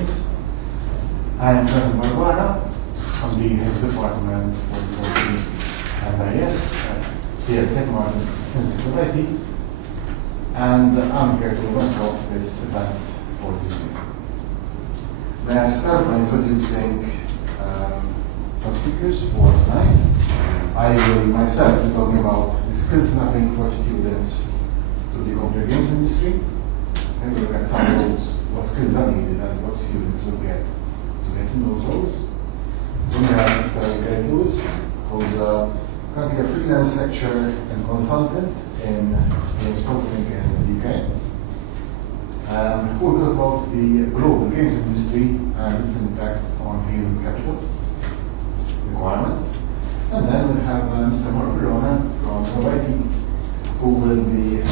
Games. I am Frank Barbara. I'm the head of department for the MIS here at St.Martin Insitute, and I'm here to run off this event for this evening. May I start by introducing some speakers for tonight. I will myself be talking about the skills mapping for students to the computer games industry. And we'll look at some roles, what skills are needed and what students will get to get in those roles. Then we have Mr. Greg Lewis, who's currently a freelance lecturer and consultant in games programming in the UK. Who will talk about the global games industry and its impact on human capital requirements. And then we have Mr. Mark Verona from OIT, who will be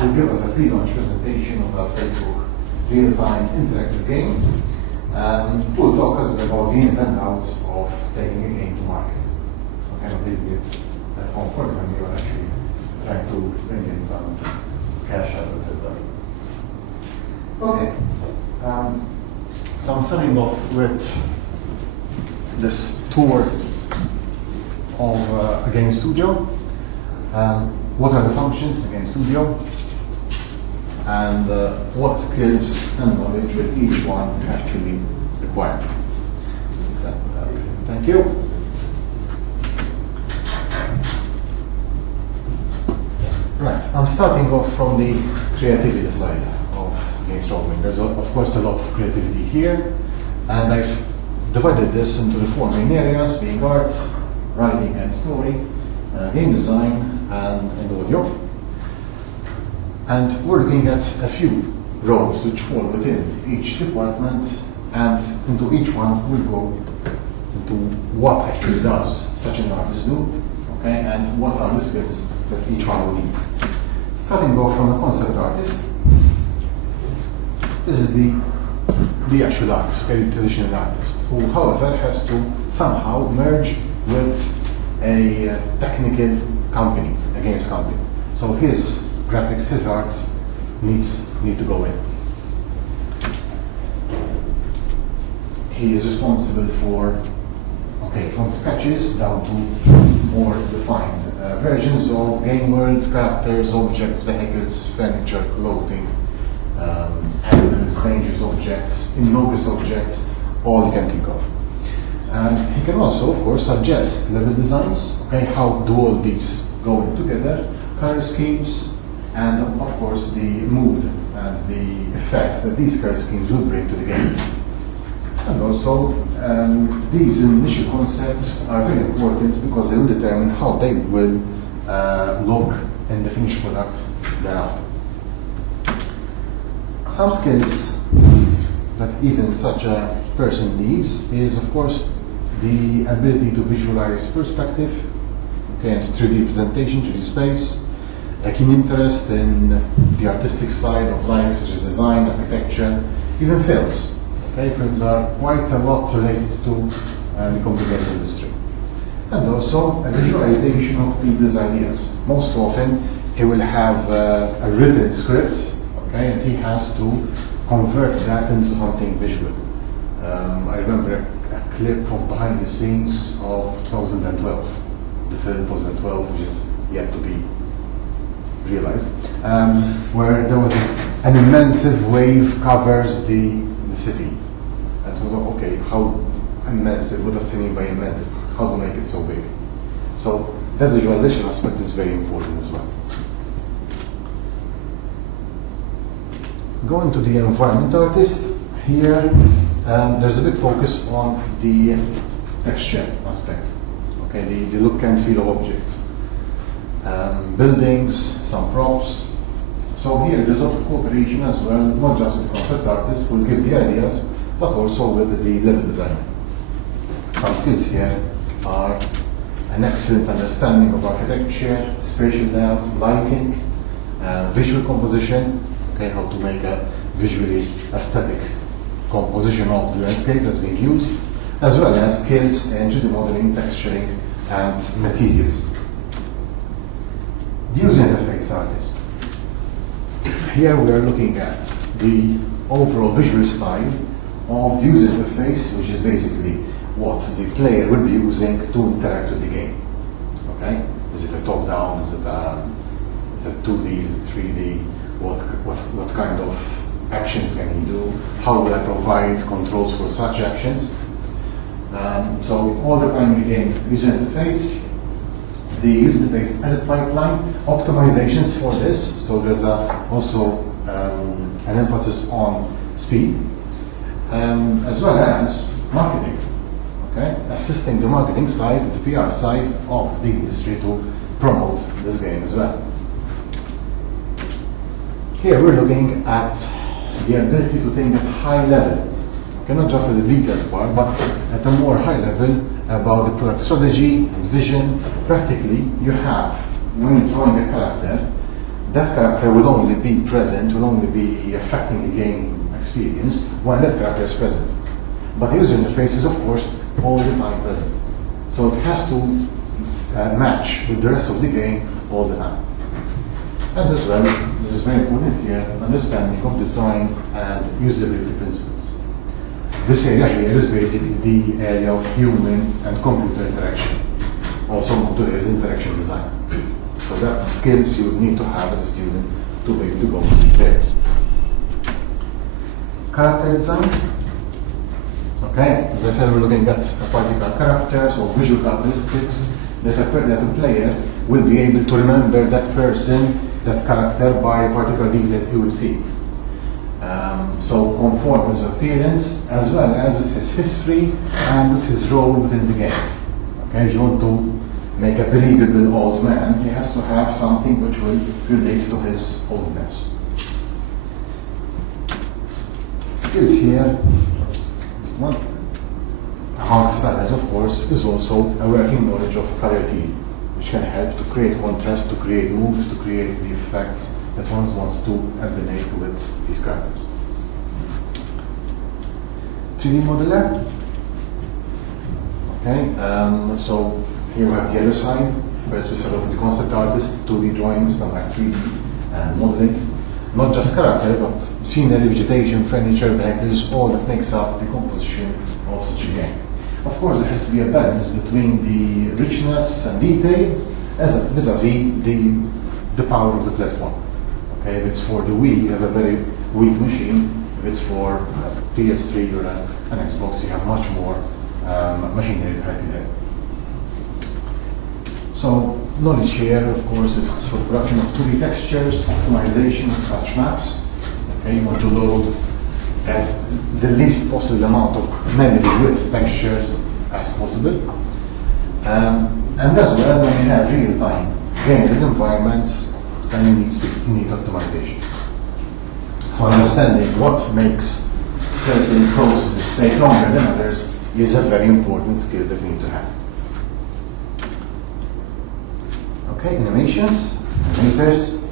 will give us a pre-launch presentation of our Facebook real-time interactive game. Who will talk us about the ins and outs of taking a game to market. So kind of leaving it at home for when you are actually trying to bring in some cash out of it as well. Okay. So I'm starting off with this tour of a game studio. What are the functions of a game studio? And what skills and knowledge will each one actually require. Thank you. Right, I'm starting off from the creativity side of games programming. There's of course a lot of creativity here, and I've divided this into the four main areas, being art, writing and story, game design, and audio. And we're looking at a few roles which fall within each department, and into each one we'll go into what actually does such an artist do, okay, and what are the skills that each one will need. Starting off from the concept artist, this is the actual artist, very traditional artist, who however has to somehow merge with a technical company, a games company. So his graphics, his arts need to go in. He is responsible for, from sketches down to more defined versions of game worlds, characters, objects, vehicles, furniture, clothing, animals, dangerous objects, innocuous objects, all you can think of. And he can also, of course, suggest level designs, how do all these go in together, color schemes, and of course the mood and the effects that these color schemes will bring to the game. And also these initial concepts are very important because they will determine how they will look in the finished product thereafter. Some skills that even such a person needs is of course the ability to visualize perspective, and 3D representation, 3D space, a keen interest in the artistic side of life, such as design, architecture, even films. Films are quite a lot related to the computer games industry. And also a visualization of people's ideas. Most often he will have a written script, and he has to convert that into something visual. I remember a clip of behind the scenes of 2012. The film 2012, which is yet to be realized, where there was an immense wave covers the city. And so, how immense? What does he mean by immense? How to make it so big? So that visualization aspect is very important as well. Going to the environment artist, here there's a big focus on the texture aspect. The look and feel of objects. Buildings, some props. So here there's a lot of cooperation as well, not just with concept artists who will give the ideas, but also with the level designer. Some skills here are an excellent understanding of architecture, spatial layout, lighting, visual composition, how to make a visually aesthetic composition of the landscape that's being used, as well as skills in 3D modeling, texturing, and materials. The user interface artist. Here we are looking at the overall visual style of the user interface, which is basically what the player will be using to interact with the game. Okay? Is it a top-down? Is it 2D? Is it 3D? What kind of actions can he do? How will I provide controls for such actions? So all the primary game user interface, the user interface as a pipeline, optimizations for this. So there's also an emphasis on speed, as well as marketing. Okay, assisting the marketing side, the PR side of the industry to promote this game as well. Here we're looking at the ability to think at high level. Okay, not just at the detailed part, but at a more high level about the product strategy and vision. Practically, you have, when you're drawing a character, that character will only be present, will only be affecting the game experience when that character is present. But the user interface is, of course, all the time present. So it has to match with the rest of the game all the time. And as well, this is very important here, understanding of design and usability principles. This area here is basically the area of human and computer interaction. Also known today as interaction design. So that's skills you need to have as a student to be able to go to these areas. Character design. Okay, as I said, we're looking at particular characters or visual characteristics that a player will be able to remember that person, that character by a particular detail that he will see. So conform with his appearance as well as with his history and with his role within the game. Okay, if you want to make a believable old man, he has to have something which will relate to his oldness. Skills here, one amongst others, of course, is also a working knowledge of color theory, which can help to create contrast, to create moods, to create the effects that one wants to eliminate with these characters. 3D modeler. Okay, so here we have the other side. First we start off with the concept artist, 2D drawings, then like 3D modeling. Not just character, but scenery, vegetation, furniture, vehicles, all that makes up the composition of such a game. Of course, there has to be a balance between the richness and detail vis-a-vis the power of the platform. Okay, if it's for the Wii, you have a very weak machine. If it's for PS3 or an Xbox, you have much more machinery to help you there. So knowledge here, of course, is for the production of 2D textures, optimization of such maps. Okay, you want to load as the least possible amount of memory with textures as possible. And as well, when you have real-time game environments, then you need optimization. So understanding what makes certain processes take longer than others is a very important skill that you need to have. Okay, animations, animators,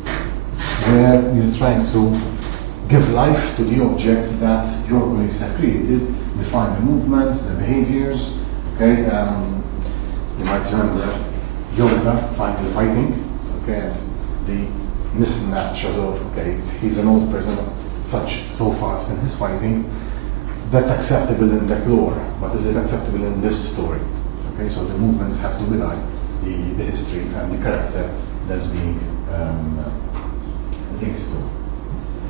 where you're trying to give life to the objects that your colleagues have created, define the movements, the behaviors. Okay, you might remember Yoda finally fighting. Okay, and the mismatch of okay, he's an old person, so fast in his fighting. That's acceptable in the lore, but is it acceptable in this story? Okay, so the movements have to belie the history and the character that's being linked to.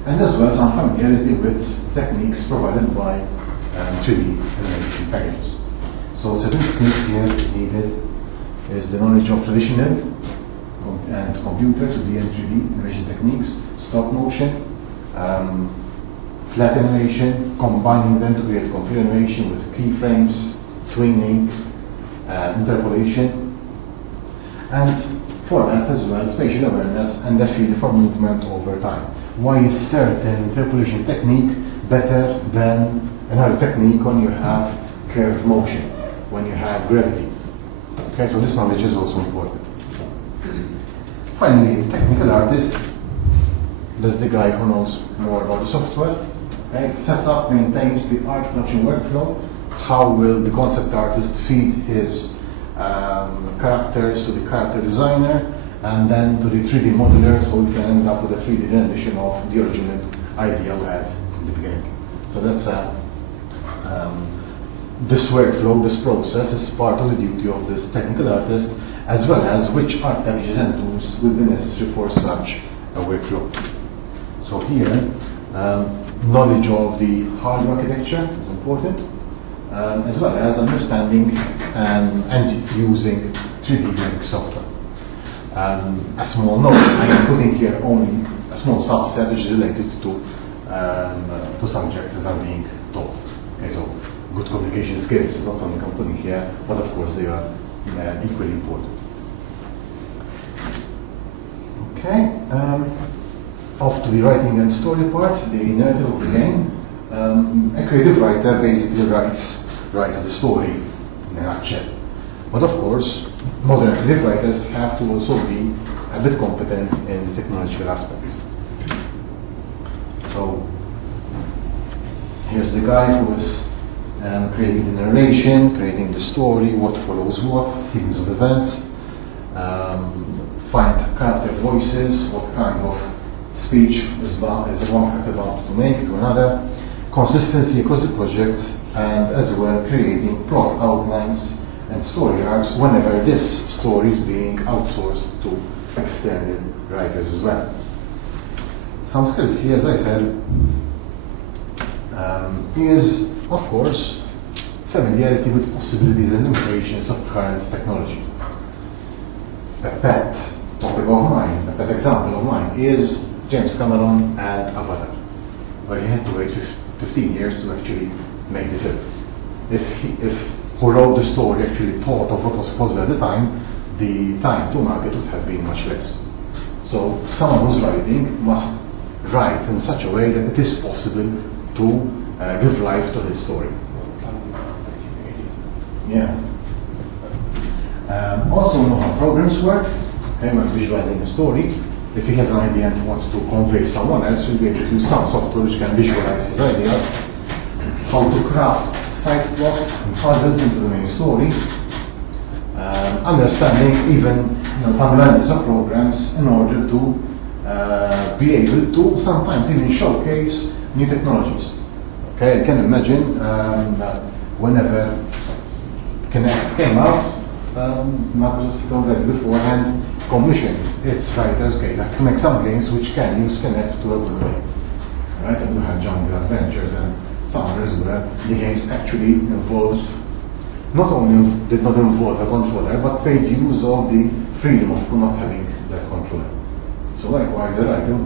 And as well some familiarity with techniques provided by 3D animation packages. So certain skills here needed is the knowledge of traditional and computer 2D and 3D animation techniques, stop motion, flat animation, combining them to create computer animation with keyframes, tweening, interpolation, and for that as well, spatial awareness and the feel for movement over time. Why is certain interpolation technique better than another technique when you have curved motion, when you have gravity? Okay, so this knowledge is also important. Finally, the technical artist, that's the guy who knows more about the software. Okay, sets up, maintains the art production workflow. How will the concept artist feed his characters to the character designer, and then to the 3D modeler, so we can end up with a 3D rendition of the original idea we had in the beginning. So that's this workflow, this process is part of the duty of this technical artist, as well as which art packages and tools will be necessary for such a workflow. So here, knowledge of the hardware architecture is important, as well as understanding and using 3D graphic software. A small note, I am putting here only a small subset which is related to subjects that are being taught. Okay, so good communication skills is not something I'm putting here, but of course they are equally important. Okay, off to the writing and story part, the narrative of the game. A creative writer basically writes the story in a nutshell. But of course, modern creative writers have to also be a bit competent in the technological aspects. So here's the guy who is creating the narration, creating the story, what follows what, sequence of events, find character voices, what kind of speech is one character bound to make to another, consistency across the project, and as well creating plot outlines and story arcs whenever this story is being outsourced to external writers as well. Some skills here, as I said, is of course familiarity with possibilities and limitations of current technology. A pet topic of mine, a pet example of mine is James Cameron and Avatar, where he had to wait 15 years to actually make the film. If who wrote the story actually thought of what was possible at the time, the time to market would have been much less. So someone who's writing must write in such a way that it is possible to give life to his story. Yeah. Also know how programs work. Okay, when visualizing a story, if he has an idea and he wants to convey to someone else, he'll be able to use some software which can visualize his ideas. How to craft side plots and puzzles into the main story. Understanding even fundamentals of programs in order to be able to sometimes even showcase new technologies. Okay, I can imagine whenever Kinect came out, Microsoft had already beforehand commissioned its writers, okay, you have to make some games which can use Kinect to a good way. Right? And we had Jungle Adventures and some others where the games actually involved, not only did not involve a controller, but made use of the freedom of not having that controller. So likewise, a writer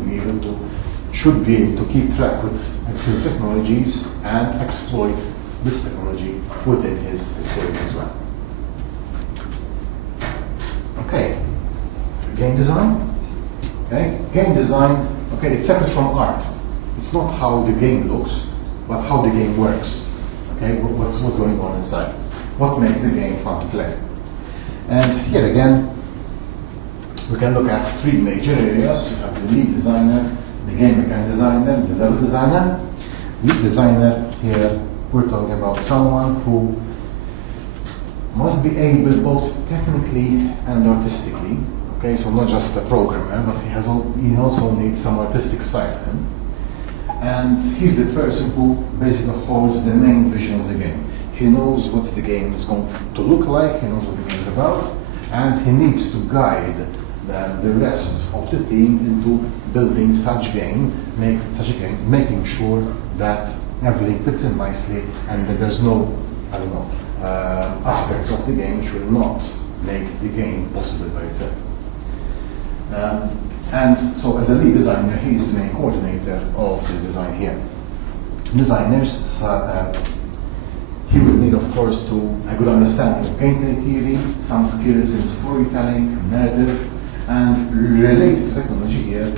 should be able to keep track with existing technologies and exploit this technology within his stories as well. Okay, game design. Okay, game design. Okay, it's separate from art. It's not how the game looks, but how the game works. Okay, what's going on inside? What makes the game fun to play? And here again, we can look at three major areas. You have the lead designer, the game mechanics designer, the level designer. Lead designer, here we're talking about someone who must be able both technically and artistically. Okay, so not just a programmer, but he also needs some artistic side to him. And he's the person who basically holds the main vision of the game. He knows what the game is going to look like, he knows what the game is about, and he needs to guide the rest of the team into building such a game, making sure that everything fits in nicely and that there's no, aspects of the game which will not make the game possible by itself. And so as a lead designer, he is the main coordinator of the design here. Designers, he will need, of course, a good understanding of gameplay theory, some skills in storytelling, narrative, and related to technology here,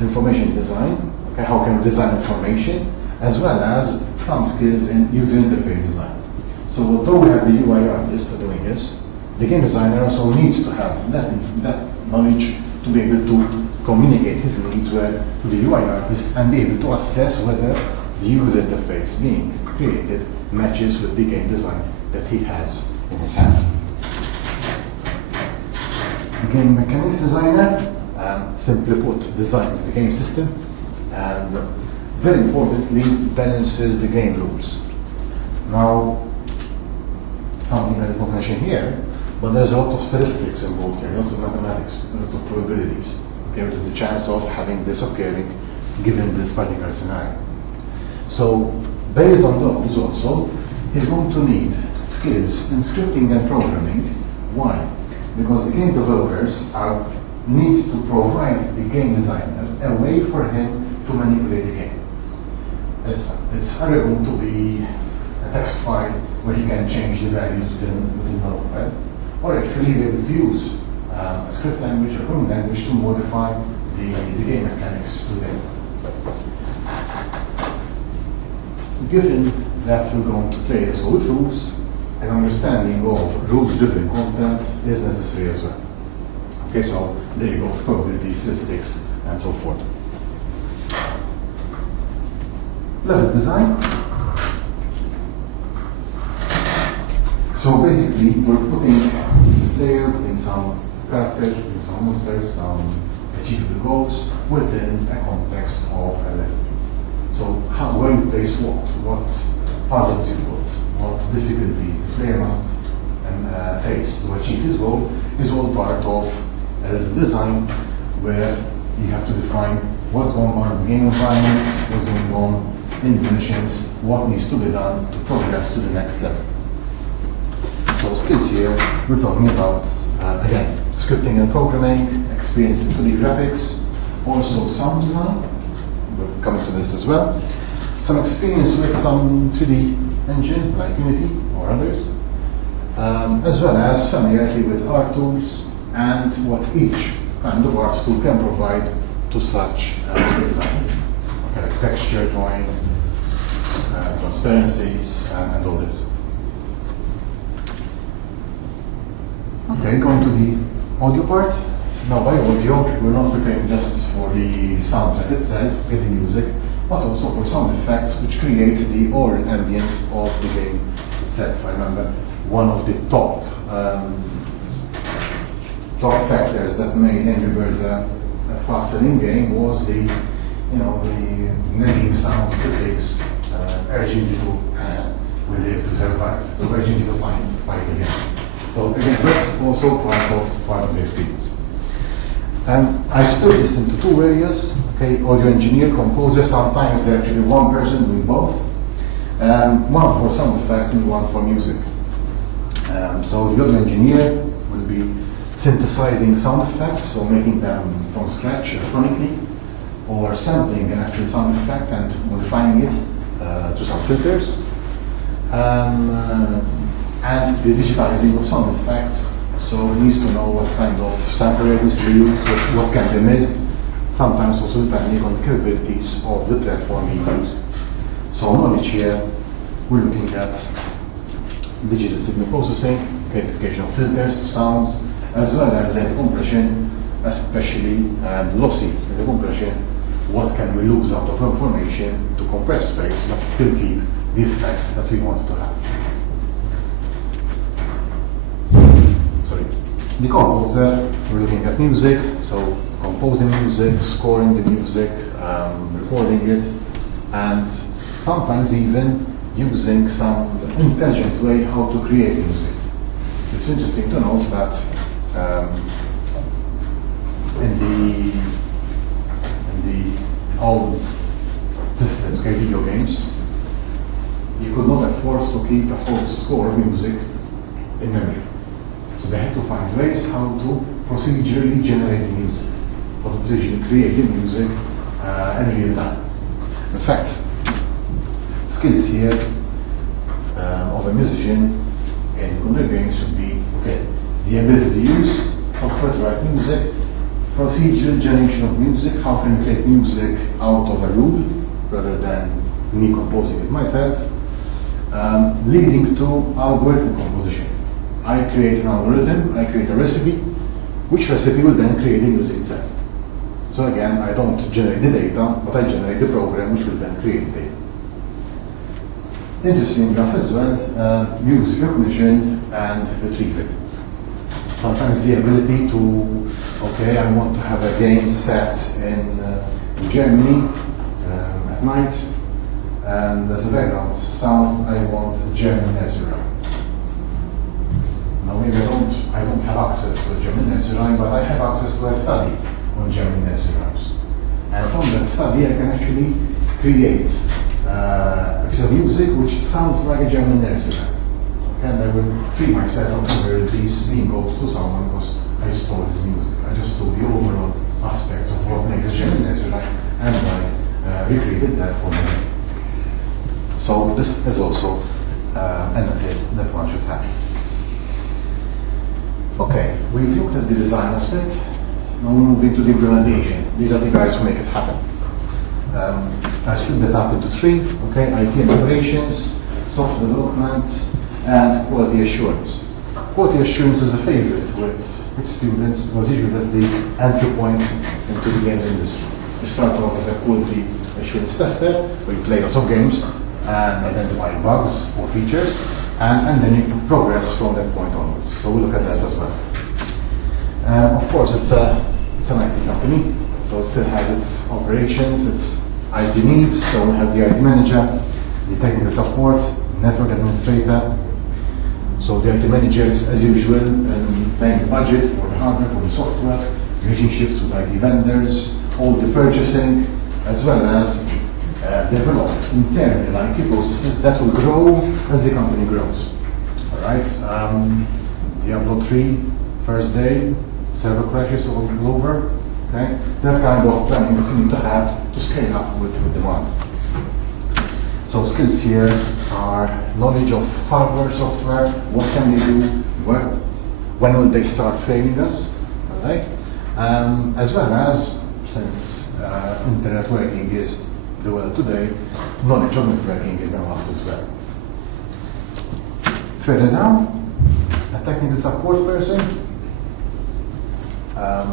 information design, okay, how can we design information, as well as some skills in user interface design. So although we have the UI artist doing this, the game designer also needs to have that knowledge to be able to communicate his needs to the UI artist and be able to assess whether the user interface being created matches with the game design that he has in his hands. The game mechanics designer, simply put, designs the game system and very importantly, balances the game rules. Now, something I did not mention here, but there's a lot of statistics involved here, lots of mathematics, lots of probabilities. Okay, which is the chance of having this occurring given this particular scenario. So, based on those also, he's going to need skills in scripting and programming. Why? Because the game developers need to provide the game designer a way for him to manipulate the game. It's either going to be a text file where he can change the values within notepad, or actually be able to use a script language or programming language to modify the game mechanics within. Given that we're going to play this with rules, an understanding of rules-driven content is necessary as well. Okay, so there you go, probability, statistics, and so forth. Level design. So basically, we're putting the player, putting some characters, putting some monsters, some achievable goals within a context of a level. So where you place what puzzles you've got, what difficulties the player must face to achieve his goal is all part of a level design where you have to define what's going on in the game environment, what's going on in the missions, what needs to be done to progress to the next level. So skills here, we're talking about, again, scripting and programming, experience in 2D graphics, also sound design, we're coming to this as well, some experience with some 3D engine like Unity or others, as well as familiarity with art tools and what each kind of art tool can provide to such design. Okay, like texture, drawing, transparencies, and all this. Okay, going to the audio part. Now by audio, we're not preparing just for the soundtrack itself, getting music, but also for sound effects which create the aural ambient of the game itself. I remember one of the top factors that made Angry Birds a fast-selling game was the nagging sound of the pigs urging you to live, to survive, so urging you to fight again. So again, that's also part of the experience. I split this into two areas. Okay, audio engineer, composer. Sometimes there's actually one person doing both. One for sound effects and one for music. So the audio engineer will be synthesizing sound effects, so making them from scratch electronically, or sampling an actual sound effect and modifying it to some filters. And the digitizing of sound effects, so it needs to know what kind of sampler it needs to use, what can be missed, sometimes also depending on the capabilities of the platform you use. So knowledge here, we're looking at digital signal processing, identification of filters to sounds, as well as the compression, especially lossy compression. What can we lose out of information to compress space, but still keep the effects that we want to have. The composer, we're looking at music, so composing music, scoring the music, recording it, and sometimes even using some intelligent way how to create music. It's interesting to note that in the old systems, okay, video games, you could not afford to keep a whole score of music in memory. So they had to find ways how to procedurally generate the music, or to procedurally create the music in real time. In fact, skills here of a musician in computer games should be, okay, the ability to use software to write music, procedural generation of music, how can I create music out of a rule rather than me composing it myself, leading to algorithm composition. I create an algorithm, I create a recipe, which recipe will then create the music itself. So again, I don't generate the data, but I generate the program which will then create the data. Interesting enough as well, music recognition and retrieval. Sometimes the ability to, okay, I want to have a game set in Germany, a at night, and as a background sound, I want a German nursery rhyme. Now maybe I don't have access to a German nursery rhyme, but I have access to a study on German nursery rhymes. And from that study, I can actually create a piece of music which sounds like a German nursery rhyme. Okay, and I will free myself from ever this being owed to someone because I stole his music. I just stole the overall aspects of what makes a German nursery rhyme, and I recreated that for my game. So this is also an asset that one should have. Okay, we've looked at the design aspect. Now we move into the implementation. These are the guys who make it happen. I split that up into three. Okay, IT and operations, software development, and quality assurance. Quality assurance is a favorite with students because usually that's the entry point into the games industry. You start off as a quality assurance tester, where you play lots of games and identify bugs or features, and then you progress from that point onwards. So we'll look at that as well. Of course, it's an IT company, so it still has its operations, its IT needs. So we have the IT manager, the technical support, network administrator. So the IT managers, as usual, paying the budget for the hardware, for the software, relationships with IT vendors, all the purchasing, as well as develop internal IT processes that will grow as the company grows. All right. Diablo 3, first day, server crashes all over. Okay, that kind of planning that you need to have to scale up with demand. So skills here are knowledge of hardware, software, what can they do, when will they start failing us, all right? As well as, since internet working is the world today, knowledge of networking is a must as well. Further down, a technical support person,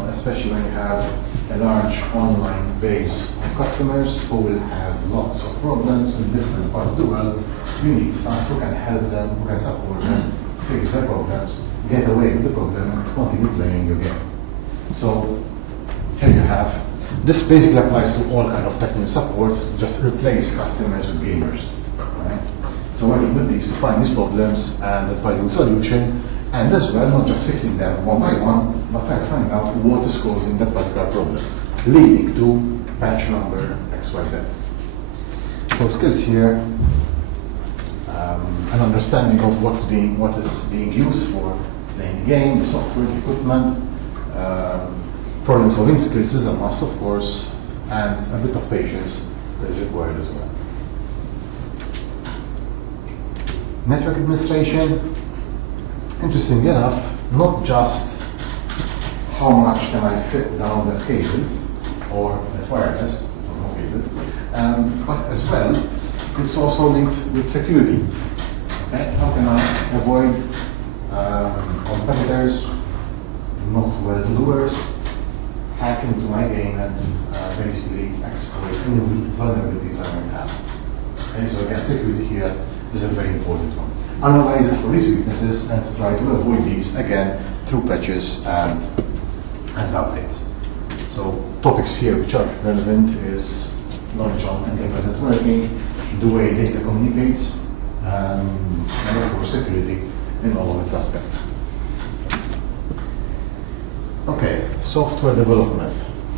especially when you have a large online base of customers who will have lots of problems in different parts of the world. You need staff who can help them, who can support them, fix their problems, get away with the problem, and continue playing your game. So here you have. This basically applies to all kind of technical support. Just replace customers with gamers. Right? So working with these to find these problems and advising solution, and as well not just fixing them one by one, but try to find out what is causing that particular problem, leading to patch number XYZ. So skills here, an understanding of what is being used for playing the game, the software, the equipment, problem-solving skills is a must, of course, and a bit of patience is required as well. Network administration, interesting enough, not just how much can I fit down that cable or that wireless, or no cable, but as well, it's also linked with security. Okay? How can I avoid competitors, not well-doers, hack into my game and basically exploit any vulnerabilities I might have. Okay, so again, security here is a very important one. Analyze it for these weaknesses and try to avoid these again through patches and updates. So topics here which are relevant is knowledge on enterprise networking, the way data communicates, and of course security in all of its aspects. Okay, software development.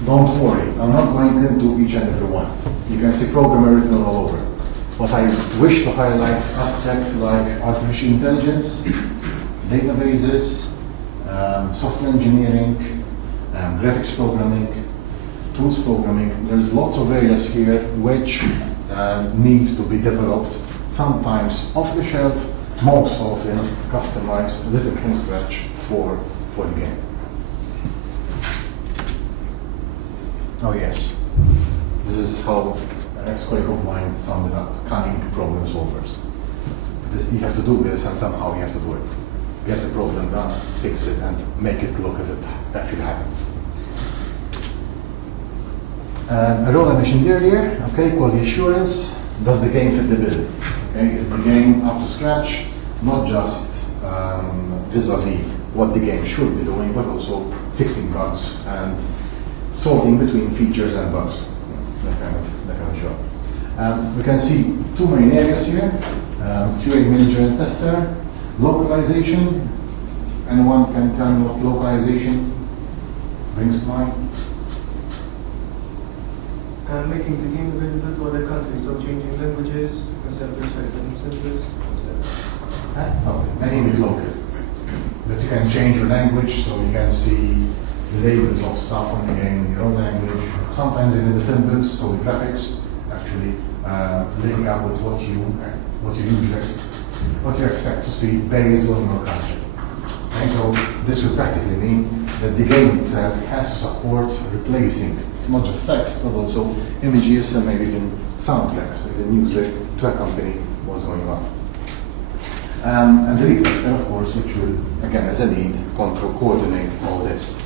Don't worry, I'm not going into each and every one. You can see programmer written all over. But I wish to highlight aspects like artificial intelligence, databases, software engineering, graphics programming, tools programming. There's lots of areas here which need to be developed, sometimes off the shelf, most often customized, written from scratch for the game. Oh yes, this is how an ex-colleague of mine summed it up, cunning problem solvers. You have to do this and somehow you have to do it. Get the problem done, fix it, and make it look as it actually happened. A role I mentioned earlier, okay, quality assurance. Does the game fit the bill? Okay, is the game up to scratch? Not just vis-a-vis what the game should be doing, but also fixing bugs and sorting between features and bugs. That kind of job. We can see two main areas here, QA manager and tester, localization. Anyone can tell me what localization brings to mind? Making the game available to other countries, so changing languages, for example, certain servers, Okay, making it local. That you can change your language, so you can see the labels of stuff on the game in your own language. Sometimes even the symbols, so the graphics, actually linking up with what you expect to see based on your country. And so this would practically mean that the game itself has to support replacing not just text, but also images and maybe even soundtracks, the music to accompany what's going on. And the retester, of course, which will, again, as a lead, coordinate all this.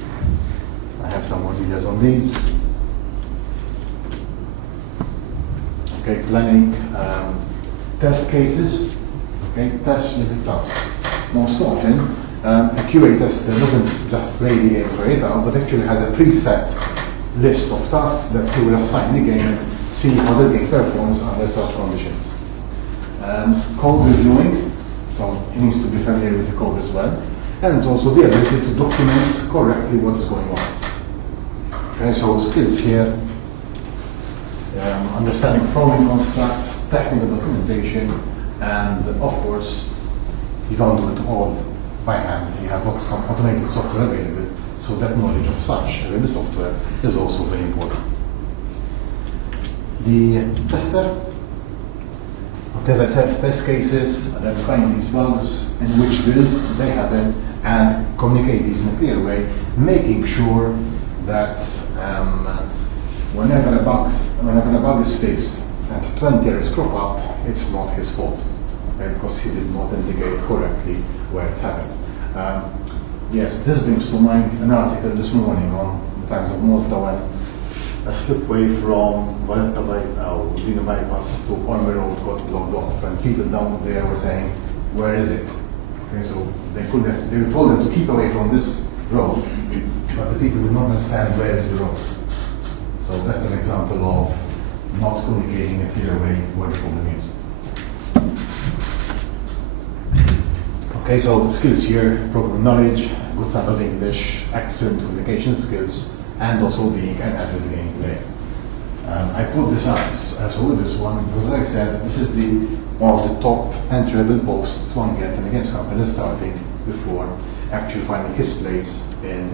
I have some more details on these. Okay, planning, test cases, okay, test-related tasks. Most often, a QA tester doesn't just play the game, try it out, but actually has a preset list of tasks that he will assign the game and see how the game performs under such conditions. Code reviewing, so he needs to be familiar with the code as well, and also the ability to document correctly what's going on. Okay, so skills here, understanding programming constructs, technical documentation, and of course, you don't do it all by hand. You have some automated software available, so that knowledge of such the software is also very important. The tester, okay, as I said, test cases, identifying these bugs and which will they happen, and communicate these in a clear way, making sure that whenever a bug is fixed and 20 errors crop up, it's not his fault, okay, because he did not indicate correctly where it happened. Yes, this brings to mind an article this morning on the Times of Malta when a slipway from Valletta bypass to Orme Road got blocked off, and people down there were saying, where is it? Okay, so they told them to keep away from this road, but the people did not understand where is the road. So that's an example of not communicating in a clear way where the problem is. Okay, so the skills here, programming knowledge, good sound of English, excellent communication skills, and also being an avid game player. I put this up, so with this one, because as I said, this is one of the top entry-level posts one gets in a games company starting before actually finding his place in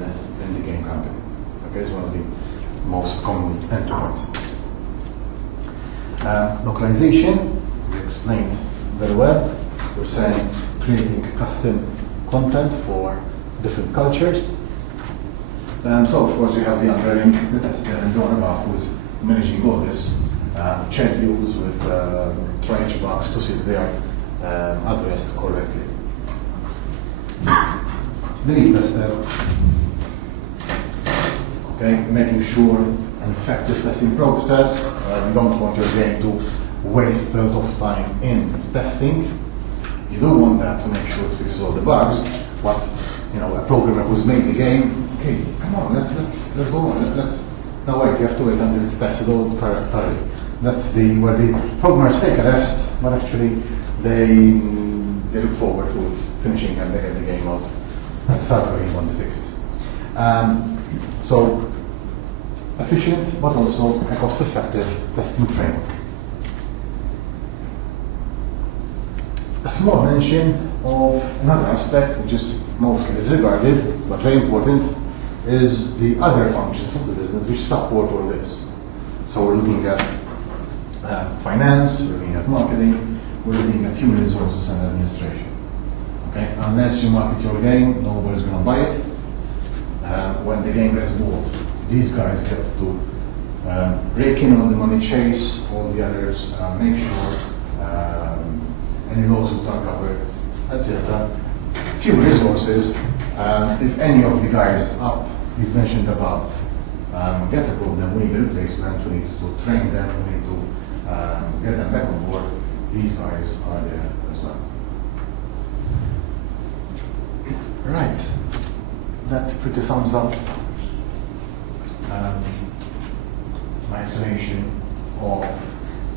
the game company. Okay, it's one of the most common entry points. Localization, we explained very well. We're saying creating custom content for different cultures. So of course you have the underling, the tester, and Donna who's managing all this, schedules with trash box to see they are addressed correctly. The lead tester, okay, making sure an effective testing process. You don't want your game to waste a lot of time in testing. You do want that to make sure it fixes all the bugs, but a programmer who's made the game, okay, come on, let's go on. No wait, you have to wait until it's tested all thoroughly. That's where the programmers take a rest, but actually they look forward to it finishing and they get the game out and start working on the fixes. So efficient, but also a cost-effective testing framework. A small mention of another aspect, which is mostly disregarded, but very important, is the other functions of the business which support all this. So we're looking at finance, we're looking at marketing, we're looking at human resources and administration. Okay? Unless you market your game, nobody's going to buy it. When the game gets bought, these guys get to rake in all the money, chase all the others, make sure any lawsuits are covered, etc. Human resources, if any of the guys up, you've mentioned above, gets a problem, we need a replacement, we need to train them, we need to get them back on board. These guys are there as well. Right, that pretty sums up my explanation of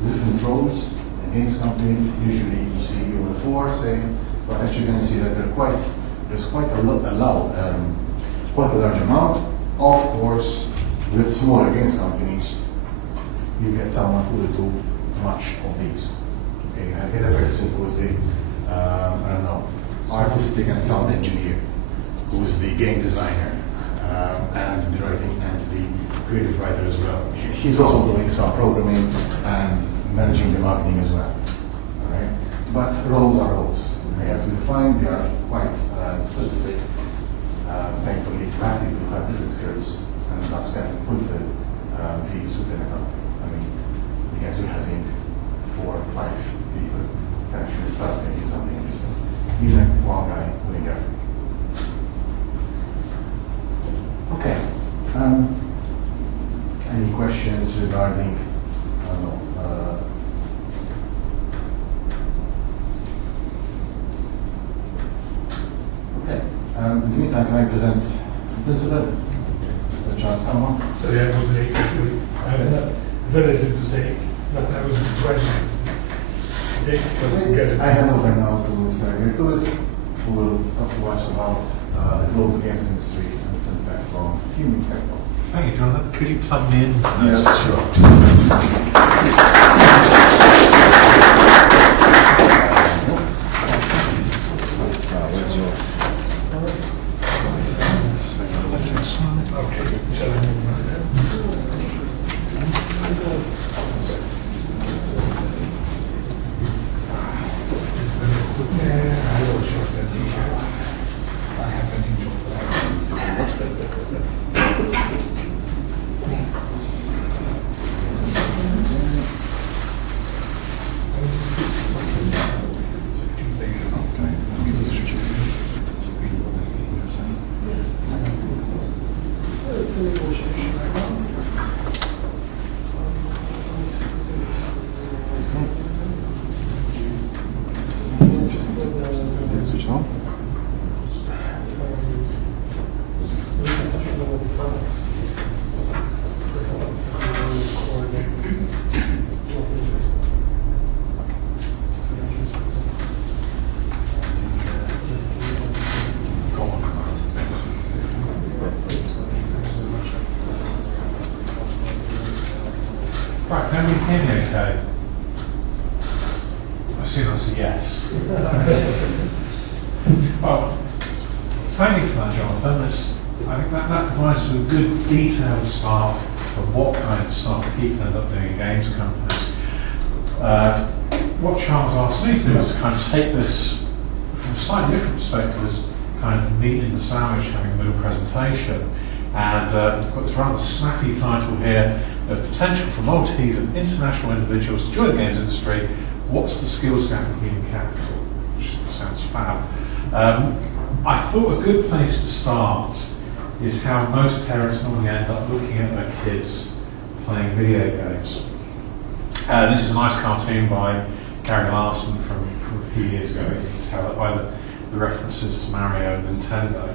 different roles in a games company. Usually you see you on 4, say, but actually you can see that there's quite a lot, quite a large amount. Of course, with smaller games companies, you get someone who will do much of these. Okay, you get a person who is the, I don't know, artistic and sound engineer, who is the game designer, and the writing and the creative writer as well. He's also doing some programming and managing the marketing as well. Okay? But roles are roles. They have to be defined, they are quite specific. Thankfully, you have people who have different skills, and that's can fulfill these within a company. I mean, because you're having 4 or 5 people can actually start making something interesting. Even one guy doing everything. Okay. Any questions regarding, I don't know, okay. In the meantime, can I present the principal, Mr. Charles Tama? Sorry, I was late actually. I have very little to say, but I was invited. Okay, let's get it. I hand over now to Mr. Gertrudes, who will talk to us about the global games industry and its impact on human capital. Thank you, Jonathan. Could you plug me in? Yes, sure. Okay, shall I move my step? I will short that t-shirt. I have an inch of that. It's a negotiation right now. Switch on. Right, can we hear me okay? I assume that's a yes. Well, thank you for that, Jonathan. I think that provides us with a good detailed start of what kind of stuff people end up doing in games companies. What Charles asked me to do is kind of take this from a slightly different perspective as kind of meat in the sandwich, having a middle presentation, and put this rather snappy title here of potential for Maltese and international individuals to join the games industry. What's the skills gap in human capital? Which sounds fab. I thought a good place to start is how most parents normally end up looking at their kids playing video games. This is a nice cartoon by Gary Larson from a few years ago. You can tell that by the references to Mario and Nintendo.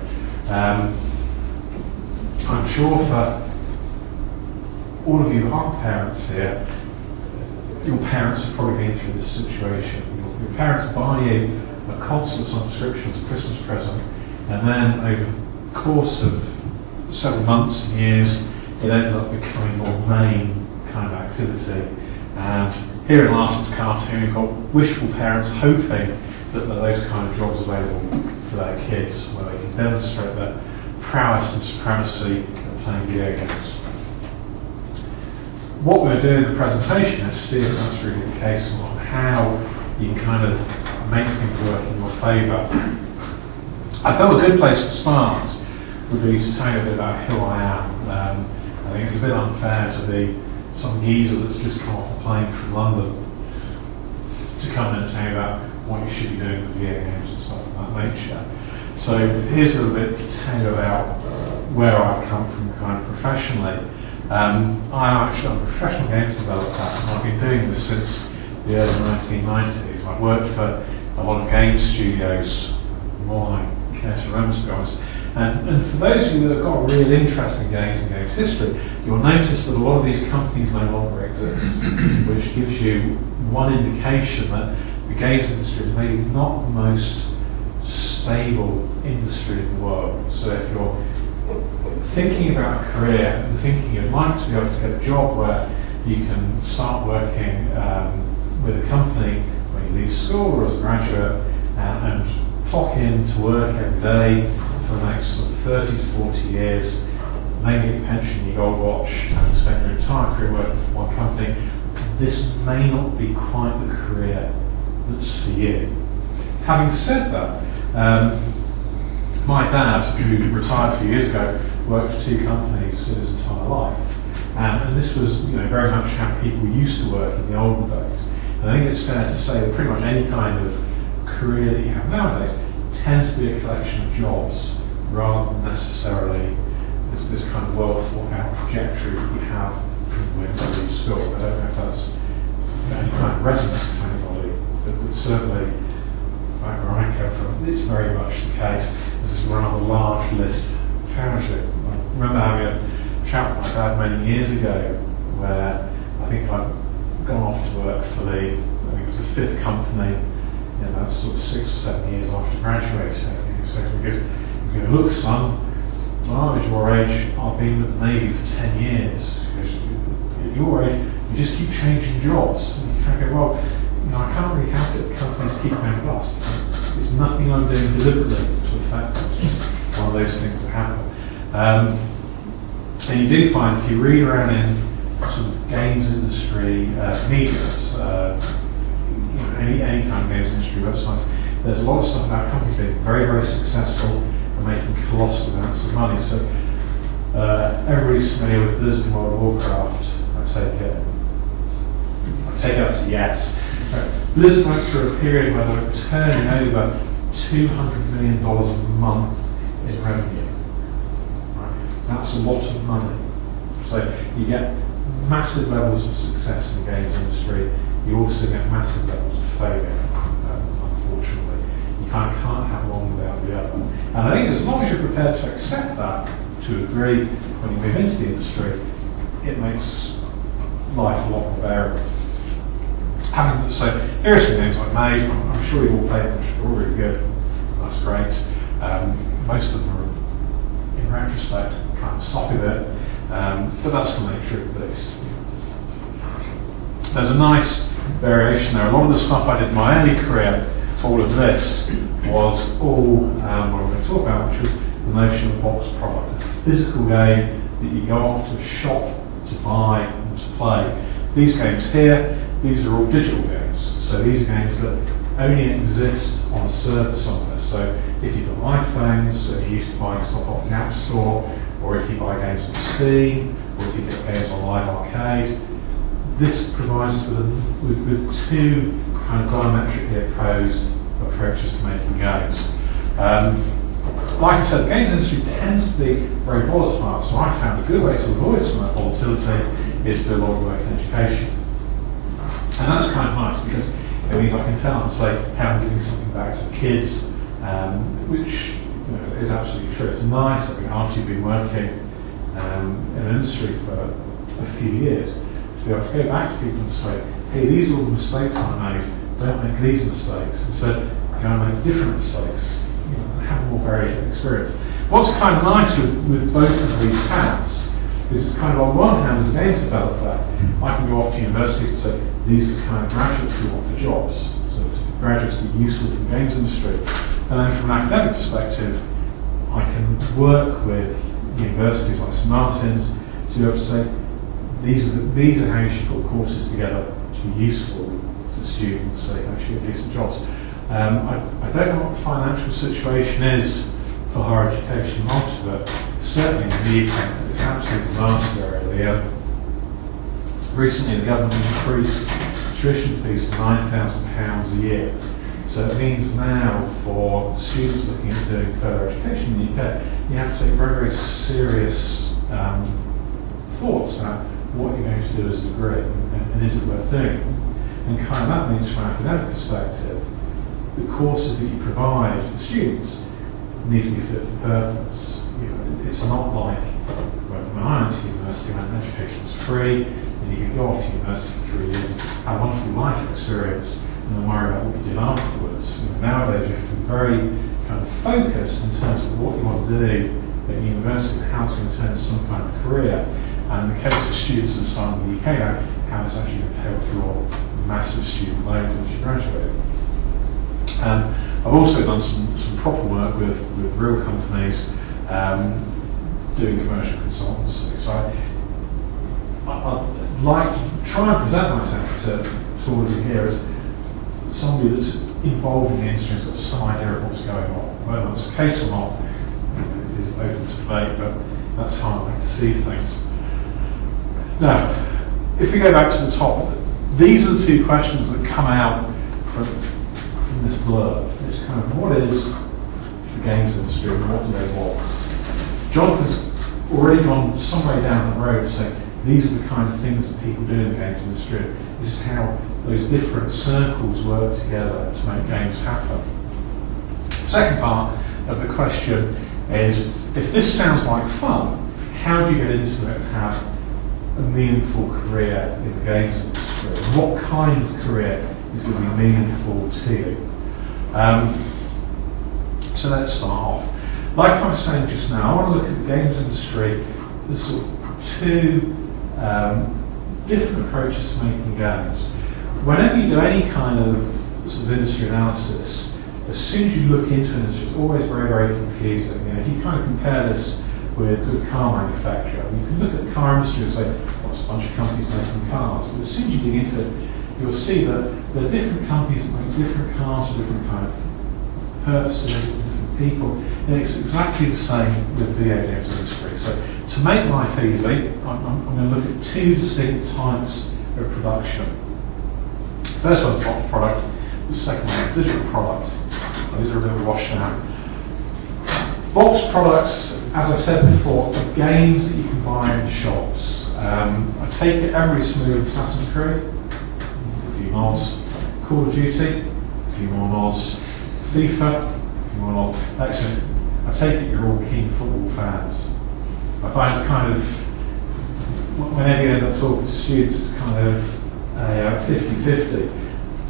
I'm sure for all of you who aren't parents here, your parents have probably been through this situation. Your parents buy you a console subscription as a Christmas present, and then over the course of several months and years, it ends up becoming your main kind of activity. And here in Larson's cartoon, you've got wishful parents hoping that there are those kind of jobs available for their kids, where they can demonstrate their prowess and supremacy of playing video games. What we're doing in the presentation is see if that's really the case and how you can kind of make things work in your favour. I thought a good place to start would be to tell you a bit about who I am. I think it's a bit unfair to be some geezer that's just come off a plane from London to come in and tell you about what you should be doing with video games and stuff of that nature. So here's a little bit to tell you about where I've come from kind of professionally. I'm actually a professional games developer, and I've been doing this since the early 1990s. I've worked for a lot of game studios, more than I care to remember, to be honest. And for those of you that have got a real interest in games and games history, you'll notice that a lot of these companies no longer exist, which gives you one indication that the games industry is maybe not the most stable industry in the world. So if you're thinking about a career, thinking you'd like to be able to get a job where you can start working with a company when you leave school or as a graduate and clock in to work every day for the next sort of 30 to 40 years, maybe a pension, your gold watch, having spent your entire career working for one company, this may not be quite the career that's for you. Having said that, my dad, who retired a few years ago, worked for 2 companies his entire life. And this was very much how people used to work in the olden days. And I think it's fair to say that pretty much any kind of career that you have nowadays tends to be a collection of jobs rather than necessarily this kind of well thought out trajectory that you have from when you leave school. I don't know if that's any kind of resonance to anybody, but certainly back where I come from, it's very much the case. This is a rather large list township. I remember having a chat with my dad many years ago where I think I'd gone off to work for I think it was the 5th company, that's sort of 6 or 7 years after graduating. He said, look son, when I was your age, I've been with the Navy for 10 years. Because at your age, you just keep changing jobs. And you kind of go, well, I can't really help it if companies keep going bust. It's nothing I'm doing deliberately to affect them. It's just one of those things that happen. And you do find, if you read around in sort of games industry media, any kind of games industry websites, there's a lot of stuff about companies being very, very successful and making colossal amounts of money. So everybody's familiar with Blizzard and World of Warcraft, I take it. I take it as a yes. Blizzard went through a period where they were turning over $200 million a month in revenue. That's a lot of money. So you get massive levels of success in the games industry. You also get massive levels of failure, unfortunately. You kind of can't have one without the other. And I think as long as you're prepared to accept that to a degree when you move into the industry, it makes life a lot more bearable. So here are some games I've made. I'm sure you've all played them, they're all really good. That's great. Most of them are, in retrospect, kind of sloppy bit, but that's the nature of the beast. There's a nice variation there. A lot of the stuff I did in my early career, all of this, was all what we're going to talk about, which was the notion of box product, a physical game that you go off to a shop to buy and to play. These games here, these are all digital games. So these are games that only exist on a server somewhere. So if you've got iPhones, so you're used to buying stuff off the App Store, or if you buy games on Steam, or if you get games on Live Arcade, this provides us with 2 kind of diametrically opposed approaches to making games. Like I said, the games industry tends to be very volatile, so I found a good way to avoid some of that volatility is to do a lot of work in education. And that's kind of nice because it means I can tell and say how I'm giving something back to the kids, which is absolutely true. It's nice, I think, after you've been working in an industry for a few years, to be able to go back to people and say, hey, these are all the mistakes I made, don't make these mistakes. Instead, go and make different mistakes, and have a more varied experience. What's kind of nice with both of these hats is it's kind of on one hand, as a games developer, I can go off to universities and say, these are the kind of graduates we want for jobs. So graduates that are useful for the games industry. And then from an academic perspective, I can work with universities like St.Martin's to be able to say, these are how you should put courses together to be useful for students so they can actually get decent jobs. I don't know what the financial situation is for higher education in Malta, but certainly in the UK, it's an absolute disaster area. Recently, the government increased tuition fees to £9,000 a year. So it means now for students looking at doing further education in the UK, you have to take very, very serious thoughts about what you're going to do as a degree and is it worth doing. And kind of that means from an academic perspective, the courses that you provide for students need to be fit for purpose. It's not like when I went to university, when education was free, and you could go off to university for 3 years and have a wonderful life experience, and then worry about what you did afterwards. Nowadays, you have to be very kind of focused in terms of what you want to do at university and how to turn into some kind of career. And in the case of students inside the UK now, how it's actually going to pay off your massive student loans once you graduate. I've also done some proper work with real companies doing commercial consultancy. So I'd like to try and present myself to all of you here as somebody that's involved in the industry, has got some idea of what's going on. Whether that's the case or not is open to debate, but that's how I like to see things. Now, if we go back to the top, these are the two questions that come out from this blurb. It's kind of, what is the games industry and what do they want? Jonathan's already gone some way down the road to say these are the kind of things that people do in the games industry. This is how those different circles work together to make games happen. The second part of the question is, if this sounds like fun, how do you get into it and have a meaningful career in the games industry? What kind of career is going to be meaningful to you? So let's start off. Like I was saying just now, I want to look at the games industry. There's sort of two different approaches to making games. Whenever you do any kind of sort of industry analysis, as soon as you look into an industry, it's always very, very confusing. If you kind of compare this with car manufacturer, you can look at the car industry and say, well, it's a bunch of companies making cars. But as soon as you dig into it, you'll see that there are different companies that make different cars for different kind of purposes, different people. And it's exactly the same with the video games industry. So to make life easy, I'm going to look at two distinct types of production. The first one is box product, the second one is digital product. These are a bit washed out. Box products, as I said before, are games that you can buy in shops. I take it every smooth Assassin's Creed, a few mods. Call of Duty, a few more mods. FIFA, a few more mods. Excellent. I take it you're all keen football fans. I find it kind of, whenever you end up talking to students, it's kind of a 50-50.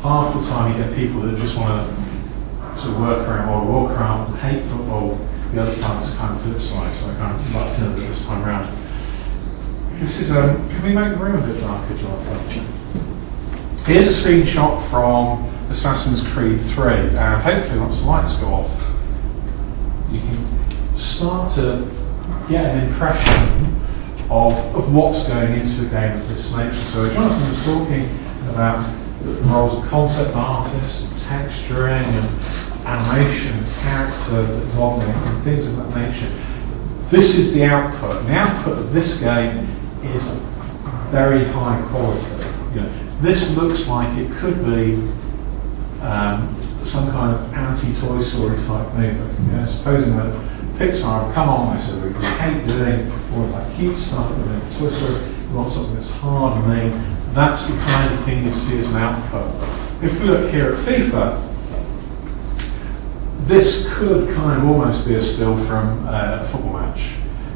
Half the time you get people that just want to sort of work around World of Warcraft and hate football. The other time it's kind of flip side, so I kind of like to know that this time around. This is can we make the room a bit darker, Jonathan? Here's a screenshot from Assassin's Creed 3, and hopefully once the lights go off, you can start to get an impression of what's going into a game of this nature. So Jonathan was talking about the roles of concept artists, texturing, and animation, character modelling, and things of that nature. This is the output. And the output of this game is very high quality. This looks like it could be some kind of anti-Toy Story type movie. Supposing that Pixar have come on, they said we hate doing all of that cute stuff, Toy Story, we want something that's hard and mean. That's the kind of thing you see as an output. If we look here at FIFA, this could kind of almost be a still from a football match.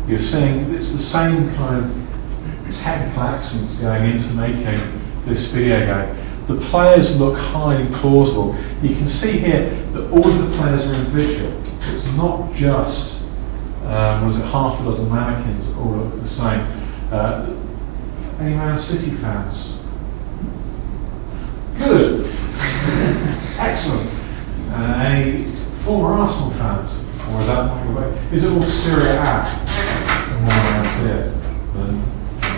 You're seeing it's the same kind of technical accents going into making this video game. The players look highly plausible. You can see here that all of the players are individual. It's not just, was it half a dozen mannequins that all look the same. Any Man City fans? Good. Excellent. Any former Arsenal fans? Or is that not your way? Is it all Serie A? More around here than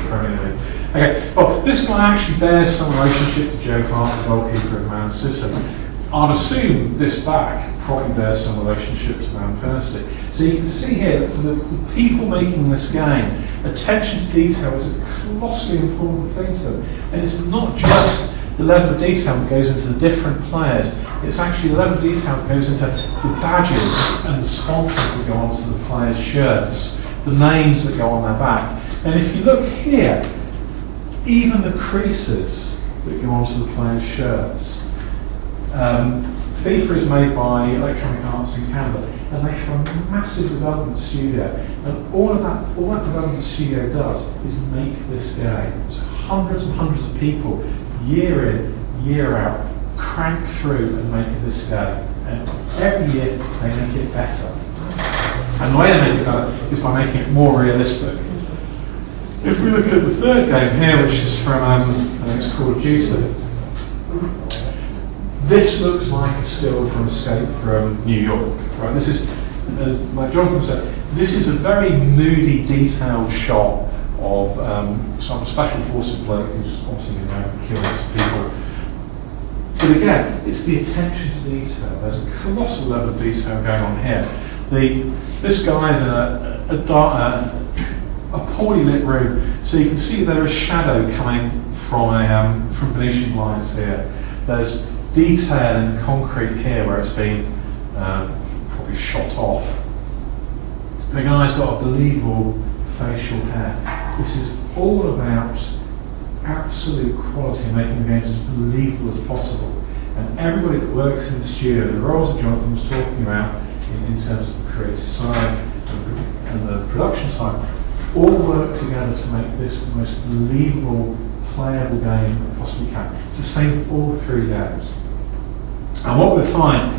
Premier League. Okay, well, this guy actually bears some relationship to Joe Clark, the goalkeeper of Man City. I'd assume this back probably bears some relationship to Van Persie. So you can see here that for the people making this game, attention to detail is a colossally important thing to them. And it's not just the level of detail that goes into the different players, it's actually the level of detail that goes into the badges and the sponsors that go onto the players' shirts, the names that go on their back. And if you look here, even the creases that go onto the players' shirts, FIFA is made by Electronic Arts in Canada, and they have a massive development studio. And all that development studio does is make this game. So hundreds and hundreds of people, year in, year out, crank through and make this game. And every year they make it better. And the way they make it better is by making it more realistic. If we look at the third game here, which is from, I think it's called Insitute, this looks like a still from Escape from New York. Right? This is, as like Jonathan said, this is a very moody, detailed shot of some special forces bloke who's obviously killing lots of people. But again, it's the attention to detail. There's a colossal level of detail going on here. This guy's in a poorly lit room, so you can see there is shadow coming from Venetian blinds here. There's detail in the concrete here where it's been probably shot off. The guy's got a believable facial hair. This is all about absolute quality and making the games as believable as possible. And everybody that works in the studio, the roles that Jonathan was talking about in terms of the creative side and the production side, all work together to make this the most believable, playable game it possibly can. It's the same for all three games. And what we find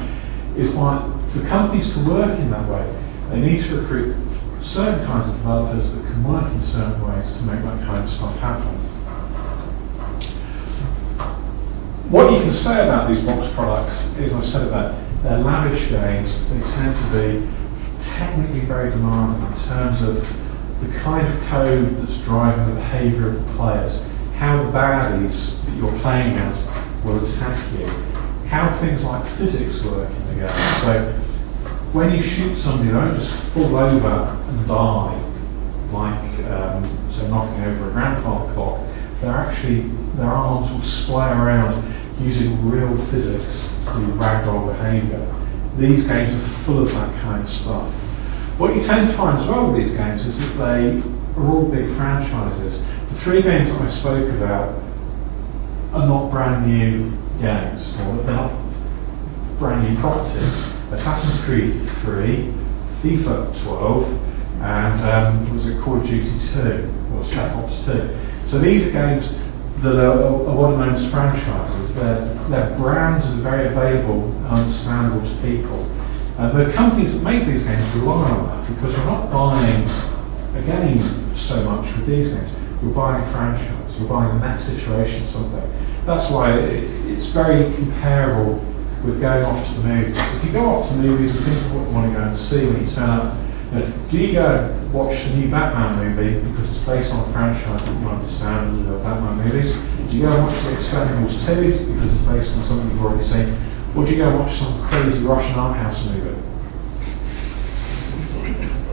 is for companies to work in that way, they need to recruit certain kinds of developers that can work in certain ways to make that kind of stuff happen. What you can say about these box products is, I've said that they're lavish games. They tend to be technically very demanding in terms of the kind of code that's driving the behaviour of the players, how the baddies that you're playing against will attack you, how things like physics work in the game. So when you shoot somebody, they don't just fall over and die, like so knocking over a grandfather clock. Their arms will splay around using real physics to do ragdoll behaviour. These games are full of that kind of stuff. What you tend to find as well with these games is that they are all big franchises. The three games that I spoke about are not brand new games, or they're not brand new properties. Assassin's Creed 3, FIFA 12, and was it Call of Duty 2, or Spec Ops 2. So these are games that are what are known as franchises. They're brands and very available and understandable to people. The companies that make these games rely on that, because you're not buying a game so much with these games. You're buying a franchise. You're buying the next iteration of something. That's why it's very comparable with going off to the movies. If you go off to the movies and think of what you want to go and see when you turn up, do you go and watch the new Batman movie because it's based on a franchise that you understand, the Batman movies? Do you go and watch the Expendables 2 because it's based on something you've already seen? Or do you go and watch some crazy Russian art house movie?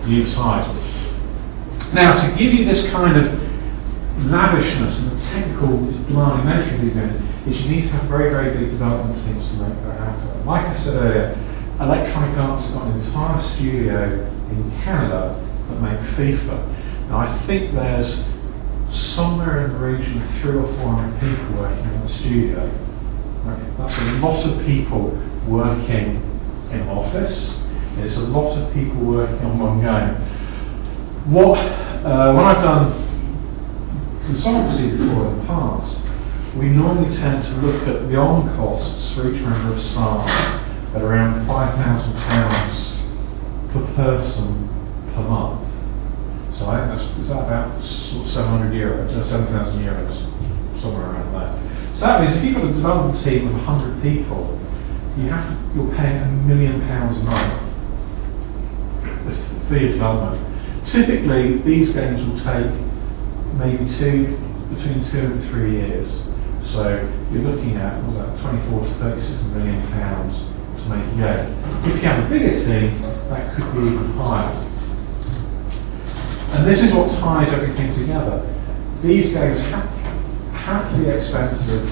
You decide. Now, to give you this kind of lavishness and the technical demanding nature of these games, is you need to have very, very big development teams to make that happen. Like I said earlier, Electronic Arts has got an entire studio in Canada that make FIFA. Now, I think there's somewhere in the region of 300 or 400 people working in the studio. Right? That's a lot of people working in an office. It's a lot of people working on one game. When I've done consultancy before in the past, we normally tend to look at the on costs for each member of staff at around £5,000 per person per month. So I think is that about sort of 700 euros, 7,000 euros, somewhere around there. So that means if you've got a development team of 100 people, you're paying £1 million a month for your development. Typically, these games will take maybe between 2 and 3 years. So you're looking at 24 to 36 million pounds to make a game. If you have a bigger team, that could be even higher. And this is what ties everything together. These games have to be expensive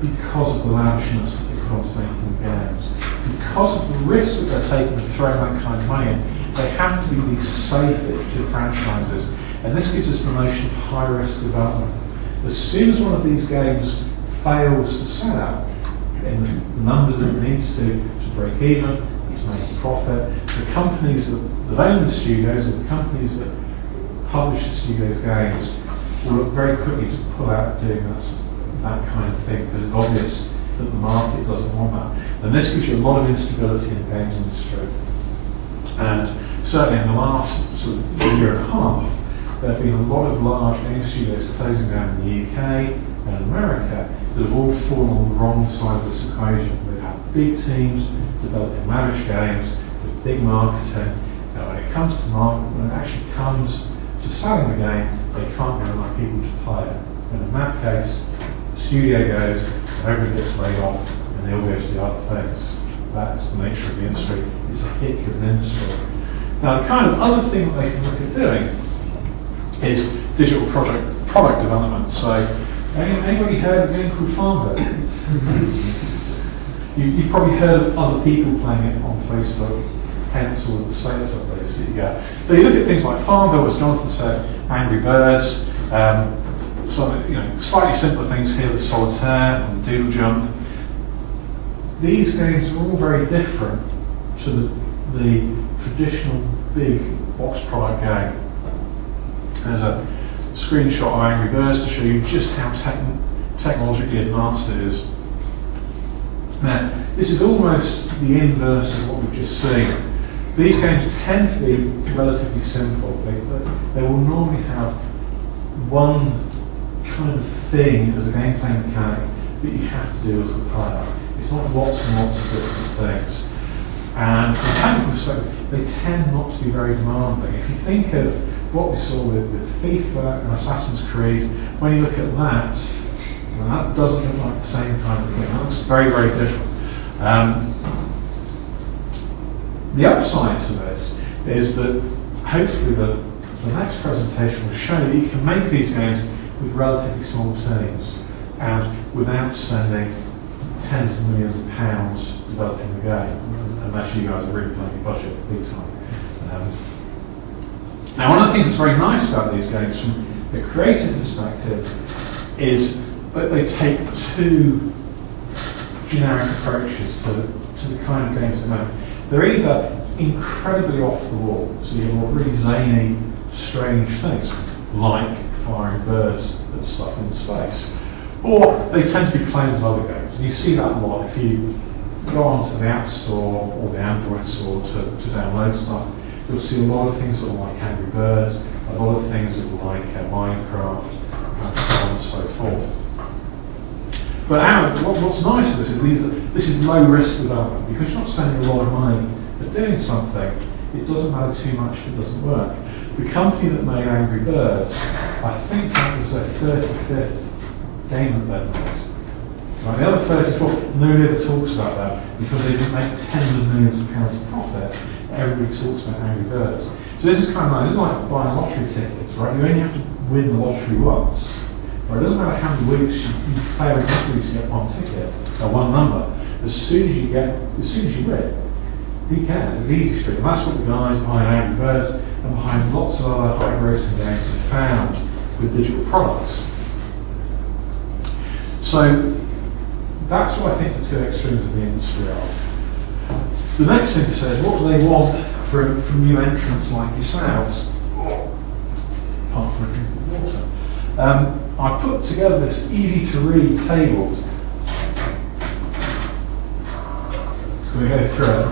because of the lavishness that they put onto making the games. Because of the risk that they're taking of throwing that kind of money in, they have to be these safe, iterative franchises. And this gives us the notion of high-risk development. As soon as one of these games fails to sell out, in the numbers that it needs to break even, to make a profit. The companies that own the studios, or the companies that publish the studio's games, will look very quickly to pull out doing that kind of thing, because it's obvious that the market doesn't want that. And this gives you a lot of instability in the games industry. And certainly in the last sort of year and a half, there have been a lot of large game studios closing down in the UK and America that have all fallen on the wrong side of this equation. They've had big teams developing lavish games with big marketing. Now when it comes to market, when it actually comes to selling the game, they can't get enough people to play it. And in that case, the studio goes, everybody gets laid off, and they all go to the other things. That's the nature of the industry. It's a hit-driven industry. Now, the kind of other thing that they can look at doing is digital product development. So, anybody heard of a game called Farmville? You've probably heard of other people playing it on Facebook, hence all the status updates that you get. But you look at things like Farmville, as Jonathan said, Angry Birds, slightly simpler things here with Solitaire and Doodle Jump. These games are all very different to the traditional big box product game. There's a screenshot of Angry Birds to show you just how technologically advanced it is. Now, this is almost the inverse of what we've just seen. These games tend to be relatively simple. They will normally have one kind of thing as a gameplay mechanic that you have to do as the player. It's not lots and lots of different things. And from a technical perspective, they tend not to be very demanding. If you think of what we saw with FIFA and Assassin's Creed, when you look at that, well, that doesn't look like the same kind of thing. That looks very, very different. The upside to this is that hopefully the next presentation will show that you can make these games with relatively small teams and without spending tens of millions of pounds developing the game, unless you guys are really playing your budget big time. Now, one of the things that's very nice about these games from the creative perspective is that they take two generic approaches to the kind of games they make. They're either incredibly off the wall, so you have really zany, strange things, like firing birds and stuff in space, or they tend to be clones of other games. And you see that a lot if you go onto the App Store or the Android Store to download stuff. You'll see a lot of things that are like Angry Birds, a lot of things that are like Minecraft, and so on and so forth. But what's nice with this is this is low risk development, because you're not spending a lot of money at doing something. It doesn't matter too much if it doesn't work. The company that made Angry Birds, I think that was their 35th game that they made. Right, the other 34, nobody ever talks about that because they didn't make tens of millions of pounds of profit. Everybody talks about Angry Birds. So this is kind of like, this is like buying lottery tickets, right? You only have to win the lottery once. Right? It doesn't matter how many weeks you fail lottery to get one ticket or one number. As soon as you win, who cares? It's easy street. And that's what the guys behind Angry Birds and behind lots of other high-grossing games have found with digital products. So that's what I think the two extremes of the industry are. The next thing to say is, what do they want from new entrants like yourselves, apart from a drink of water? I've put together this easy-to-read table. We'll go through it.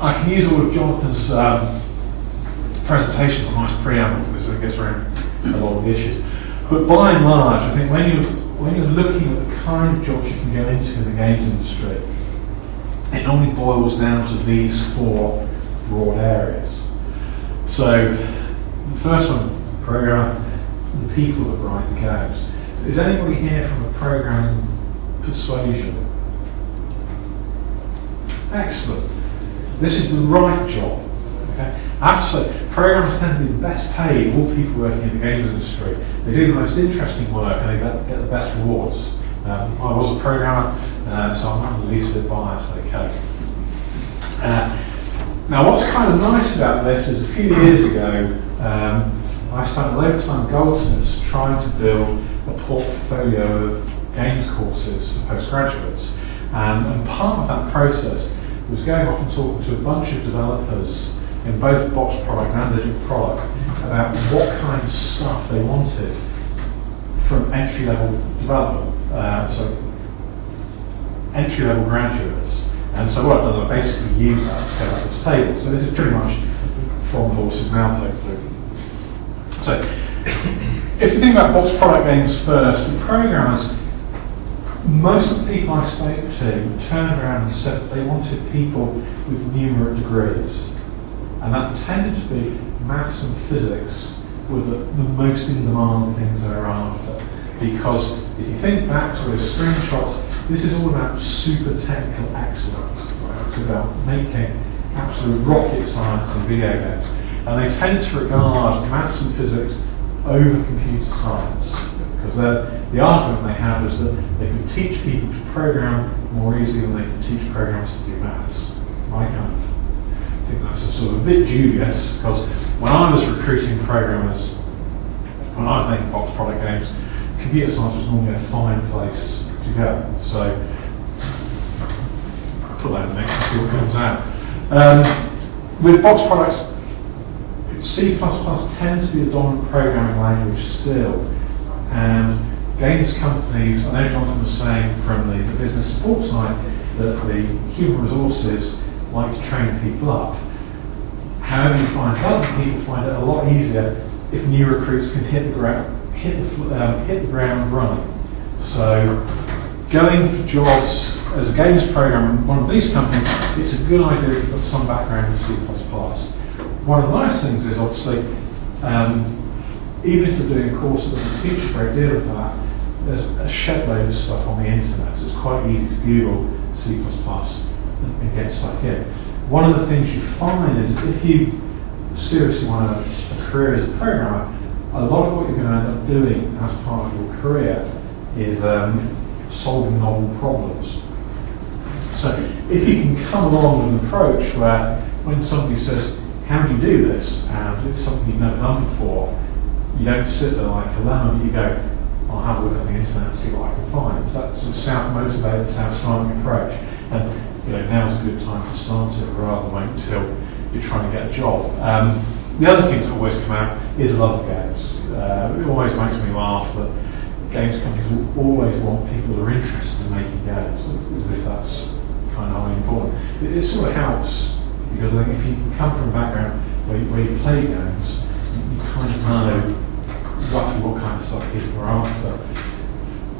I can use all of Jonathan's presentations, a nice preamble for this, so it gets around a lot of the issues. But by and large, I think when you're looking at the kind of jobs you can go into in the games industry, it normally boils down to these four broad areas. So the first one, programmer, the people that write the games. Is anybody here from a programming persuasion? Excellent. This is the right job. Okay? I have to say, programmers tend to be the best paid of all people working in the games industry. They do the most interesting work and they get the best rewards. I was a programmer, so I'm not the least bit biased, okay. Now what's kind of nice about this is a few years ago, I spent a load of time at Goldsmiths trying to build a portfolio of games courses for postgraduates. And part of that process was going off and talking to a bunch of developers in both box product and digital product about what kind of stuff they wanted from entry-level development, entry-level graduates. And so what I've done, I basically used that to set up this table. So this is pretty much from the horse's mouth, hopefully. So, if you think about box product games first, the programmers, most of the people I spoke to turned around and said that they wanted people with numerate degrees. And that tended to be maths and physics were the most in-demand things they're after. Because if you think back to those screenshots, this is all about super technical excellence. Right? It's about making absolute rocket science in video games. And they tend to regard maths and physics over computer science. Because the argument they have is that they could teach people to program more easily than they could teach programmers to do maths. I kind of think that's sort of a bit dubious, because when I was recruiting programmers, when I was making box product games, computer science was normally a fine place to go. So, put that in the mix and see what comes out. With box products, C++ tends to be the dominant programming language still, and games companies, I know Jonathan was saying from the business support side that the human resources like to train people up. However, you find development people find it a lot easier if new recruits can hit the ground running. So, going for jobs as a games programmer in one of these companies, it's a good idea if you've got some background in C++. One of the nice things is obviously, even if you're doing a course that doesn't teach a great deal of that, there's a shed load of stuff on the internet, so it's quite easy to Google C++ and get stuck in. One of the things you find is if you seriously want a career as a programmer, a lot of what you're going to end up doing as part of your career is solving novel problems. So if you can come along with an approach where when somebody says, how do you do this? And it's something you've never done before, you don't sit there like a lemon, you go, I'll have a look on the internet and see what I can find. So that's sort of self-motivated, self-starting approach. And now's a good time to start it rather than wait until you're trying to get a job. The other things that always come out is a love of games. It always makes me laugh that games companies will always want people that are interested in making games, as if that's kind of highly important. It sort of helps, because I think if you can come from a background where you play games, you kind of know roughly what kind of stuff people are after.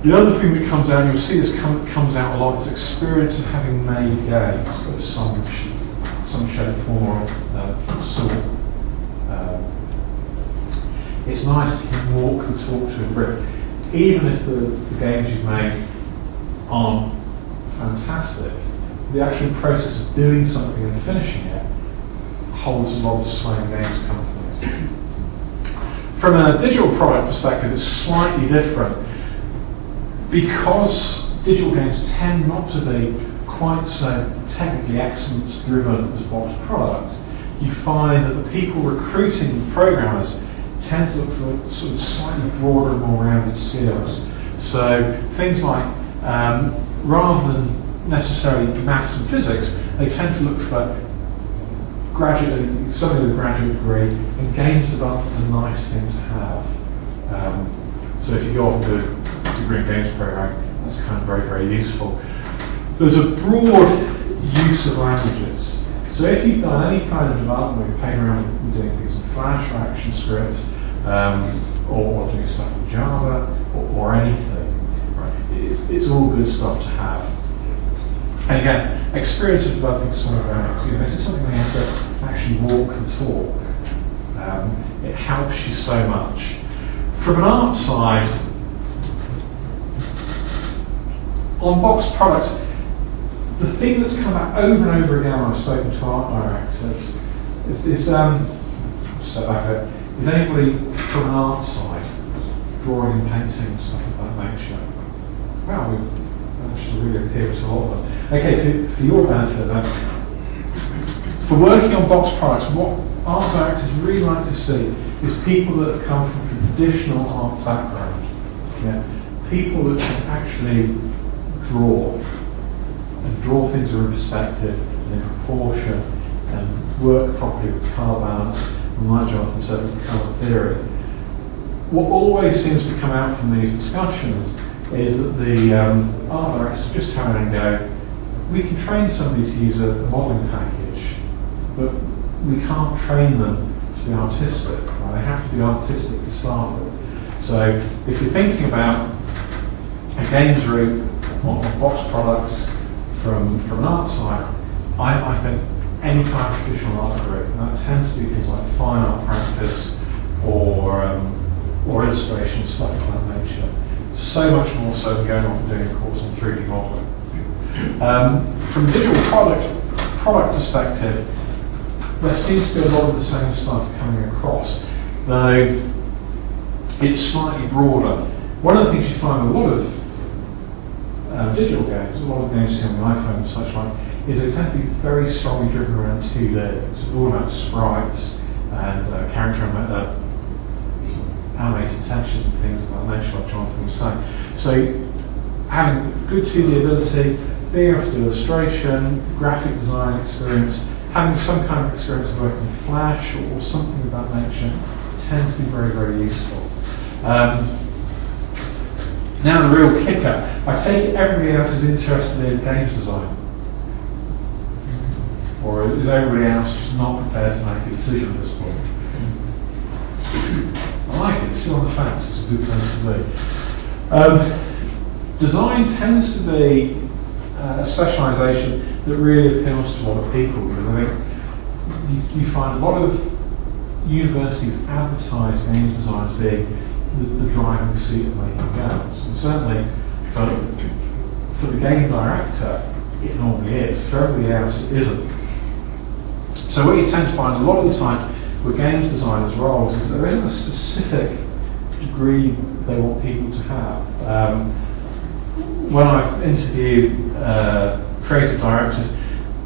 The other thing that comes out, and you'll see this comes out a lot, is experience of having made games of some shape, form, or sort. It's nice if you can walk the talk to a brick, even if the games you've made aren't fantastic. The actual process of doing something and finishing it holds a lot of sway in games companies. From a digital product perspective, it's slightly different. Because digital games tend not to be quite so technically excellence driven as box product, you find that the people recruiting programmers tend to look for sort of slightly broader and more rounded skills. So things like, rather than necessarily maths and physics, they tend to look for somebody with a graduate degree, and games development is a nice thing to have. So if you go off and do a degree in games programming, that's kind of very, very useful. There's a broad use of languages. So if you've done any kind of development where you're playing around with doing things in Flash or ActionScript, or doing stuff in Java, or anything, right? It's all good stuff to have. And again, experience of developing software, this is something we have to actually walk and talk. It helps you so much. From an art side, on box products, the thing that's come out over and over again when I've spoken to art directors is step back a bit, is anybody from an art side, drawing and painting and stuff of that nature? Well, we've managed to really appeal to a lot of them. Okay, for your benefit then, for working on box products, what art directors really like to see is people that have come from a traditional art background. Yeah? people that can actually draw, and draw things in perspective and in proportion, and work properly with colour balance, and like Jonathan said, with colour theory. What always seems to come out from these discussions is that the art directors just turn around and go, we can train somebody to use a modelling package, but we can't train them to be artistic. Right? They have to be artistic to start with. So if you're thinking about a games route on box products from an art side, I think any kind of traditional art route, and that tends to be things like fine art practice or illustration, stuff of that nature. So much more so than going off and doing a course on 3D modelling. From a digital product perspective, there seems to be a lot of the same stuff coming across, though it's slightly broader. One of the things you find with a lot of digital games, a lot of games you see on the iPhone and such like, is they tend to be very strongly driven around 2D. It's all about sprites and character animated textures and things of that nature, like Jonathan was saying. So having good 2D ability, being able to do illustration, graphic design experience, having some kind of experience of working with Flash or something of that nature tends to be very, very useful. Now the real kicker. I take it everybody else is interested in games design. Or is everybody else just not prepared to make a decision at this point? I like it, sit on the fence, it's a good place to be. Design tends to be a specialisation that really appeals to a lot of people, because I think you find a lot of universities advertise games design as being the driving seat of making games. And certainly for the game director, it normally is. For everybody else, it isn't. So what you tend to find a lot of the time with games designers' roles is there isn't a specific degree they want people to have. When I've interviewed creative directors,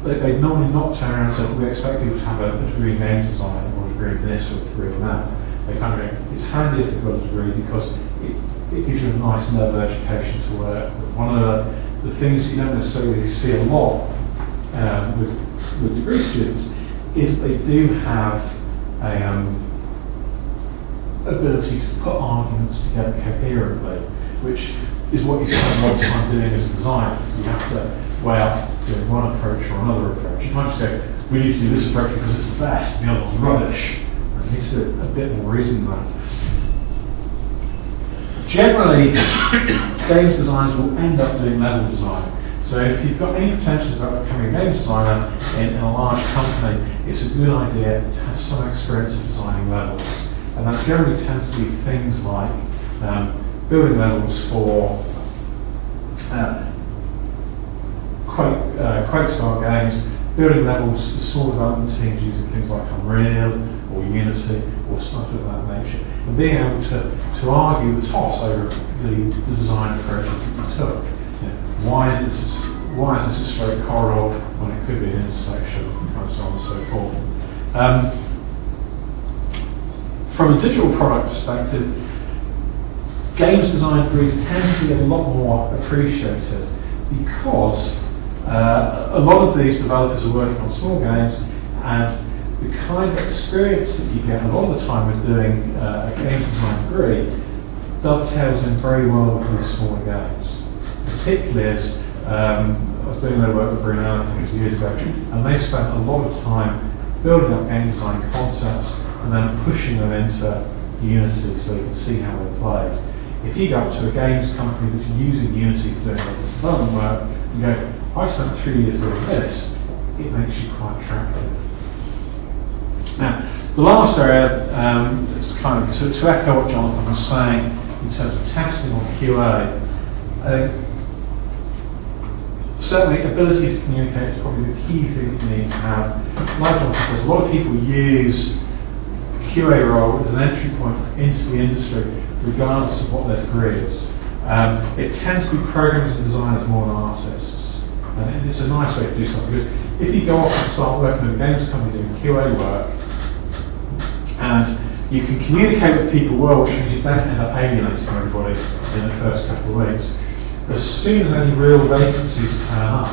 they normally not turn around and say, we expect people to have a degree in games design or a degree in this or a degree in that. They kind of go, it's handy if they've got a degree because it gives you a nice level of education to work with. One of the things you don't necessarily see a lot with degree students is they do have a ability to put arguments together coherently, which is what you spend a lot of time doing as a designer. You have to weigh up doing one approach or another approach. You might just go, we need to do this approach because it's the best, and the other one's rubbish. And it's a bit more reason than that. Generally, games designers will end up doing level design. So if you've got any pretensions about becoming a games designer in a large company, it's a good idea to have some experience of designing levels. And that generally tends to be things like building levels for Quake-style games, building levels for small development teams using things like Unreal or Unity or stuff of that nature, and being able to argue the toss over the design approaches that you took. You know, why is this a straight corridor when it could be an intersection, and so on and so forth. From a digital product perspective, games design degrees tend to be a lot more appreciated because a lot of these developers are working on small games, and the kind of experience that you get a lot of the time with doing a games design degree dovetails in very well with these smaller games. Particularly as I was doing their work with Brunel a few years ago, and they spent a lot of time building up game design concepts and then pushing them into Unity so you can see how they play. If you go up to a games company that's using Unity for doing all this development work, you go, I spent 3 years doing this, it makes you quite attractive. Now, the last area is kind of to echo what Jonathan was saying in terms of testing or QA. I think certainly ability to communicate is probably the key thing that you need to have. Like Jonathan says, a lot of people use QA role as an entry point into the industry, regardless of what their degree is. It tends to be programmers and designers more than artists. And it's a nice way to do something, because if you go off and start working with a games company doing QA work, and You can communicate with people well, which means you don't end up alienating everybody in the first couple of weeks. As soon as any real vacancies turn up,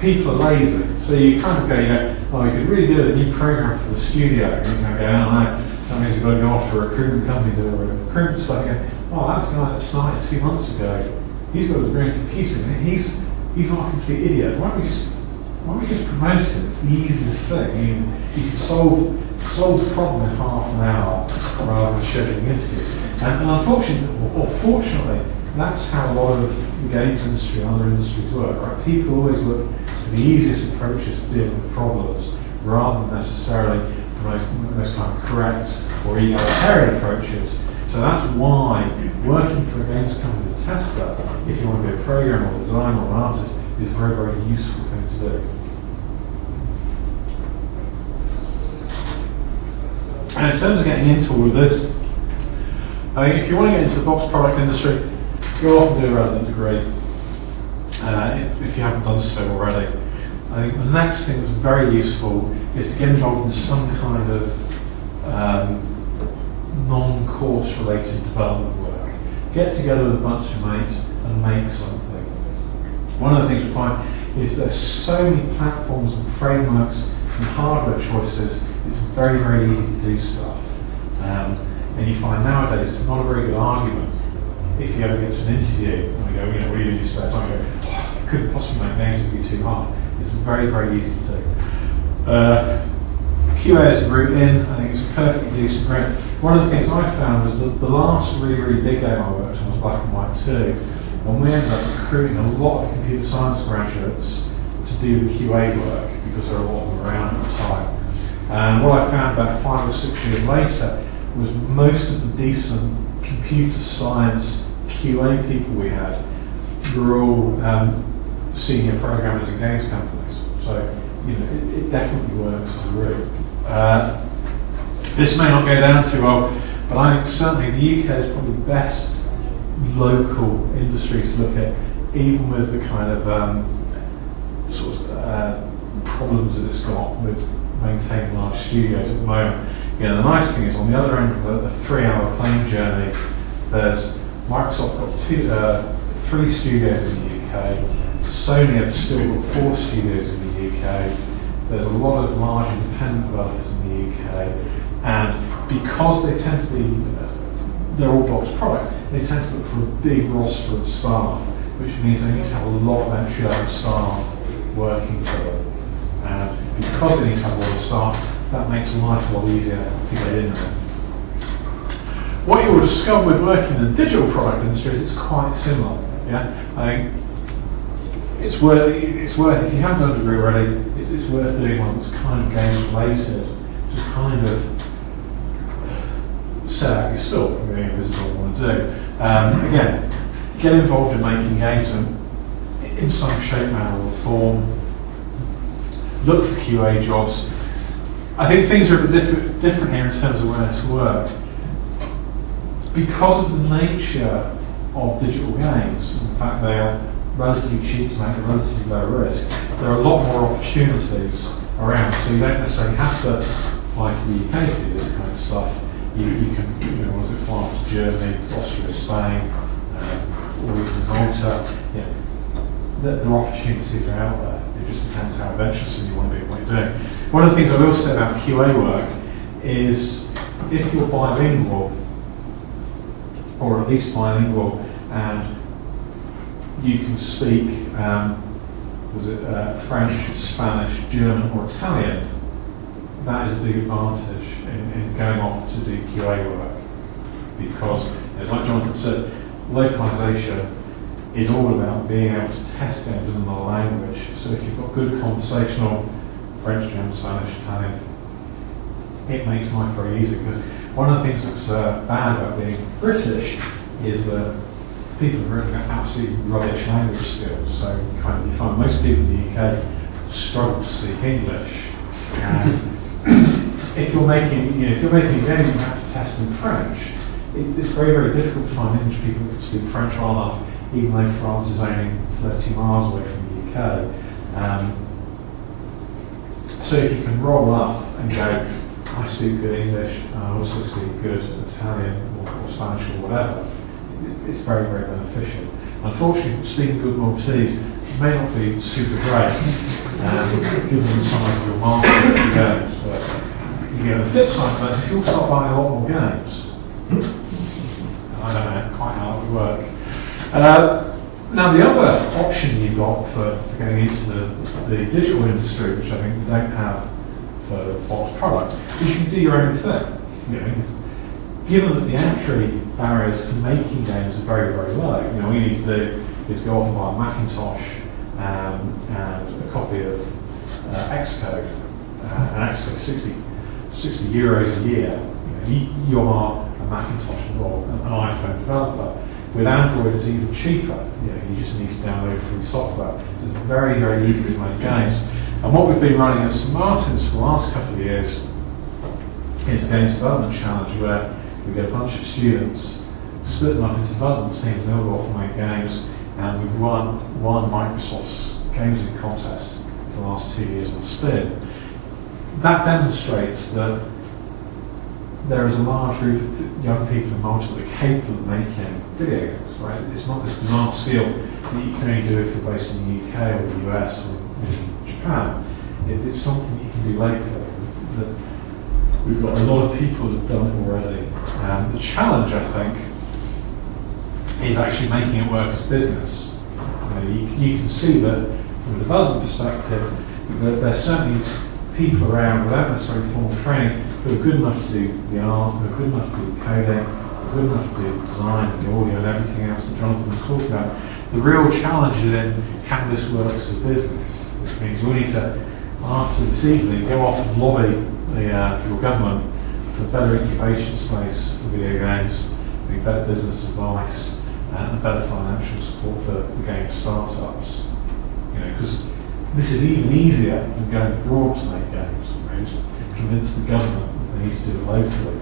people are lazy. So you kind of go, oh, you could really do a new program for the studio. And you kind of go, oh no, that means you've got to go off to a recruitment company to do a recruitment stuff. You go, oh, that's the guy that started 2 months ago. He's got a degree in computing. He's not a complete idiot. Why don't we just promote him? It's the easiest thing. You can solve the problem in half an hour rather than scheduling an interview. And unfortunately, or fortunately, that's how a lot of the games industry and other industries work. Right? People always look for the easiest approaches to dealing with problems rather than necessarily the most kind of correct or egalitarian approaches. So that's why working for a games company as a tester, if you want to be a programmer or designer or an artist, is a very, very useful thing to do. And in terms of getting into all of this, I think if you want to get into the box product industry, you'll often do a relevant degree, if you haven't done so already. I think the next thing that's very useful is to get involved in some kind of non-course related development work. Get together with a bunch of mates and make something. One of the things we find is there's so many platforms and frameworks and hardware choices, it's very, very easy to do stuff. And you find nowadays it's not a very good argument if you ever get to an interview and they go, what do you do in your spare time? You go, I couldn't possibly make games, it would be too hard. It's very, very easy to do. QA is the route in. I think it's a perfectly decent route. One of the things I found was that the last really, really big game I worked on was Black and White 2, and we ended up recruiting a lot of computer science graduates to do the QA work because there were a lot of them around at the time. And what I found about 5 or 6 years later was most of the decent computer science QA people we had were all senior programmers in games companies. So, it definitely works as a route. This may not go down too well, but I think certainly the UK is probably the best local industry to look at, even with the kind of problems that it's got with maintaining large studios at the moment. The nice thing is on the other end of the 3-hour plane journey, there's Microsoft got 3 studios in the UK. Sony have still got 4 studios in the UK. There's a lot of large independent developers in the UK, and because they tend to be, they're all box products, they tend to look for a big roster of staff, which means they need to have a lot of entry-level staff working for them. And because they need to have a lot of staff, that makes life a lot easier to get in there. What you will discover with working in the digital product industry is it's quite similar. Yeah, I think it's worth if you haven't done a degree already, it's worth doing one that's kind of games related to kind of set out your stall. This is what I want to do. Again, get involved in making games in some shape, manner, or form. Look for QA jobs. I think things are a bit different here in terms of where to work. Because of the nature of digital games, in fact they are relatively cheap to make, they're relatively low risk, there are a lot more opportunities around, so you don't necessarily have to fly to the UK to do this kind of stuff. You can, fly to Germany, Austria, Spain, or even Malta. There are opportunities are out there. It just depends how adventurous you want to be in what you're doing. One of the things I will say about QA work is if you're bilingual, or at least bilingual, and you can speak French, Spanish, German, or Italian, that is a big advantage in going off to do QA work. Because, as like Jonathan said, localization is all about being able to test games in another language. So if you've got good conversational French, German, Spanish, Italian, it makes life very easy. Because one of the things that's bad about being British is that people have really got absolutely rubbish language skills. So you find most people in the UK struggle to speak English. And if you're making a game, you have to test in French. It's very, very difficult to find English people who can speak French well enough, even though France is only 30 miles away from the UK. So if you can roll up and go, I speak good English, and I also speak good Italian or Spanish or whatever. It's very, very beneficial. Unfortunately, speaking good Maltese may not be super great, given the size of your market of games. But the flip side of that is if you'll start buying a lot more games, I don't know quite how it would work. Now, the other option you've got for going into the digital industry, which I think we don't have for boxed product, is you can do your own thing. Given that the entry barriers to making games are very, very low, all you need to do is go off and buy a Macintosh and a copy of Xcode, and Xcode €60 a year. You are a Macintosh or an iPhone developer. With Android, it's even cheaper. You just need to download free software. So it's very, very easy to make games. And what we've been running at St. Martin's for the last couple of years is a games development challenge where we get a bunch of students, split them up into development teams, and they'll go off and make games. And we've won Microsoft's Games Week contest for the last 2 years on Spin. That demonstrates that there is a large group of young people in Malta that are capable of making video games, right? It's not this bizarre skill that you can only do if you're based in the UK or the US or in Japan. It's something that you can do locally. We've got a lot of people that have done it already. The challenge, I think, is actually making it work as business. You can see that from a development perspective, that there's certainly people around without necessarily formal training who are good enough to do the art, who are good enough to do the coding, who are good enough to do the design and the audio and everything else that Jonathan was talking about. The real challenge is in how this works as a business, which means you need to, after this evening, go off and lobby your government for better incubation space for video games, better business advice, and better financial support for game startups. Because this is even easier than going abroad to make games. Right? Just convince the government that they need to do it locally,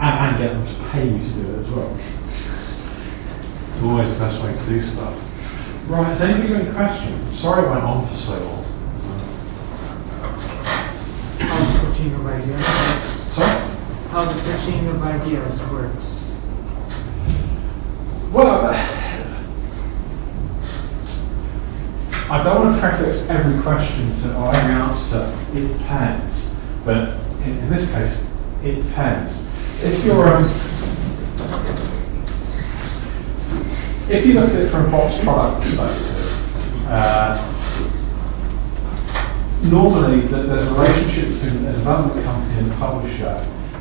and get them to pay you to do it as well. It's always the best way to do stuff. Right, has anybody got any questions? Sorry I went on for so long. How the pitching of ideas works. Sorry? How the pitching of ideas works. Well, I don't want to prefix every question or every answer to "it depends," but in this case, it depends. If you look at it from a box product perspective, normally there's a relationship between a development company and a publisher,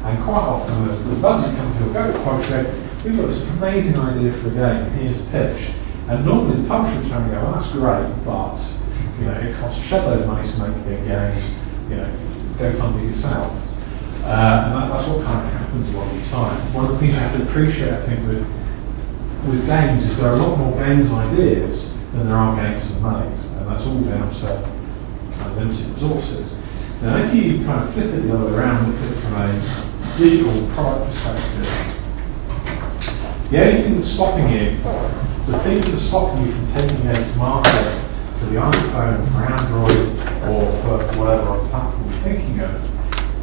and quite often the development company will go to the publisher and go, "We've got this amazing idea for a game, here's a pitch." And normally the publisher will turn and go, "Well, that's great, but it costs a shitload of money to make big games, go fund it yourself." And that's what kind of happens a lot of the time. One of the things you have to appreciate, I think, with games is there are a lot more games ideas than there are games to make, and that's all down to kind of limited resources. Now, if you kind of flip it the other way around and look at it from a digital product perspective, the only thing that's stopping you, the things that are stopping you from taking games to market for the iPhone, for Android, or for whatever other platform you're thinking of,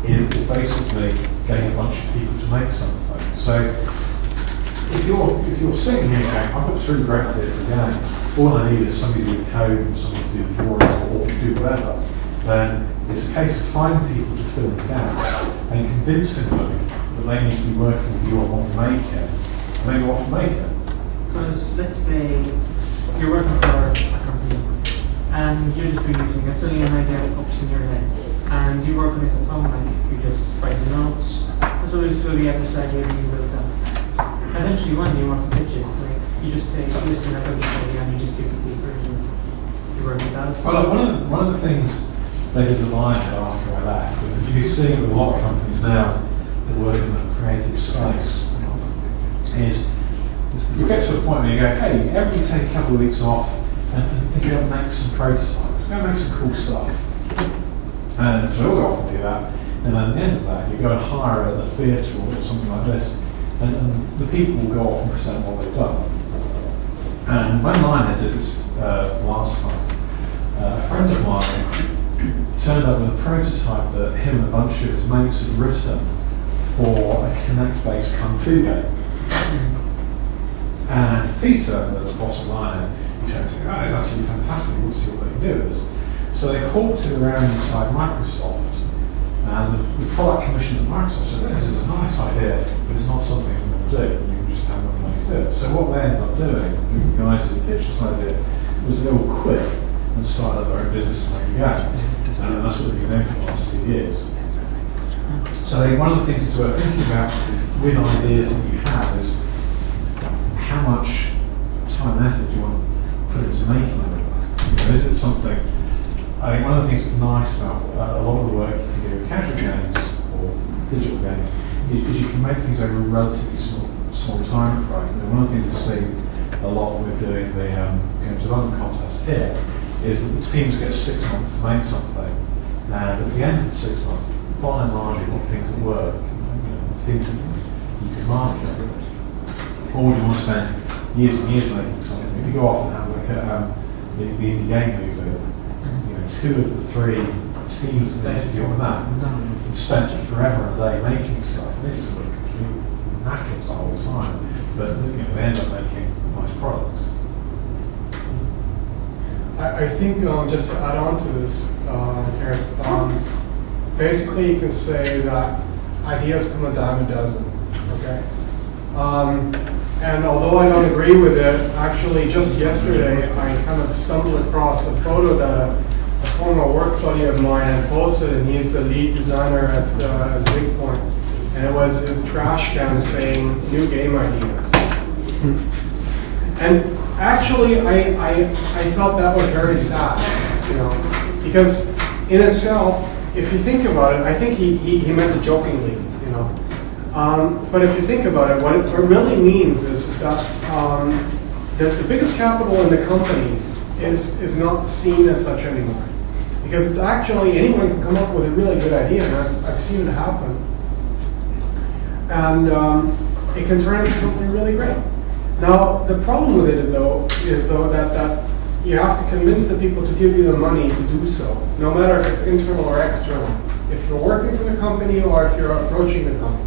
is basically getting a bunch of people to make something. So if you're sitting here going, "I've got 3 great ideas for a game, all I need is somebody to do the code and somebody to do the drawings or do whatever," then it's a case of finding people to fill the gap and convincing them that they need to be working with you on what to make it, and they go off and make it. Because let's say you're working for a company and you're just doing anything, and suddenly an idea pops in your head, and you work on it at home, like you just write the notes, and so slowly you have this idea being built up. Eventually one day you want to pitch it, so you just say, "Listen, I've got this idea," and you just give the papers and you work it out. Well, look, one of the things they did at Lionhead after I left, which you see with a lot of companies now that work in the creative space, is you get to a point where you go, "Hey, everybody take a couple of weeks off and go and make some prototypes, go and make some cool stuff." And so we'll go off and do that, and then at the end of that, you go and hire at the theatre or something like this, and the people will go off and present what they've done. And when Lionhead did this last time, a friend of mine turned up with a prototype that him and a bunch of his mates had written for a Connect-based Kung Fu game. And Peter, the bottom line, he said, "Oh, it's actually fantastic, we'll see what they can do with this." So they hawked it around inside Microsoft, and the product commissions at Microsoft said, "This is a nice idea, but it's not something we want to do, and you just haven't got the money to do it." So what they ended up doing, the guys who pitched this idea, was they all quit and started their own business to make a game. And that's what they've been doing for the last 2 years. So I think one of the things that's worth thinking about with ideas that you have is how much time and effort do you want to put into making them? Is it something? I think one of the things that's nice about a lot of the work you can do with casual games or digital games is you can make things over a relatively small time frame. And one of the things we see a lot with doing the games development contest here is that the teams get 6 months to make something, and at the end of the 6 months, by and large, you've got things that work, things that you can market. Or would you want to spend years and years making something? If you go off and have a look at the indie game movie, 2 of the 3 teams that they deal with that have spent forever and a day making stuff. They just look completely knackered the whole time, but they end up making nice products. I think just to add on to this, Eric, basically you can say that ideas come a dime a dozen, okay? And although I don't agree with it, actually just yesterday I kind of stumbled across a photo that a former work buddy of mine had posted, and he's the lead designer at Big Point. And it was his trash can saying new game ideas. And actually I felt that was very sad, because in itself, if you think about it, I think he meant it jokingly, but if you think about it, what it really means is that the biggest capital in the company is not seen as such anymore. Because it's actually, anyone can come up with a really good idea, and I've seen it happen. And it can turn into something really great. Now, the problem with it, though, is that you have to convince the people to give you the money to do so, no matter if it's internal or external. If you're working for the company or if you're approaching the company.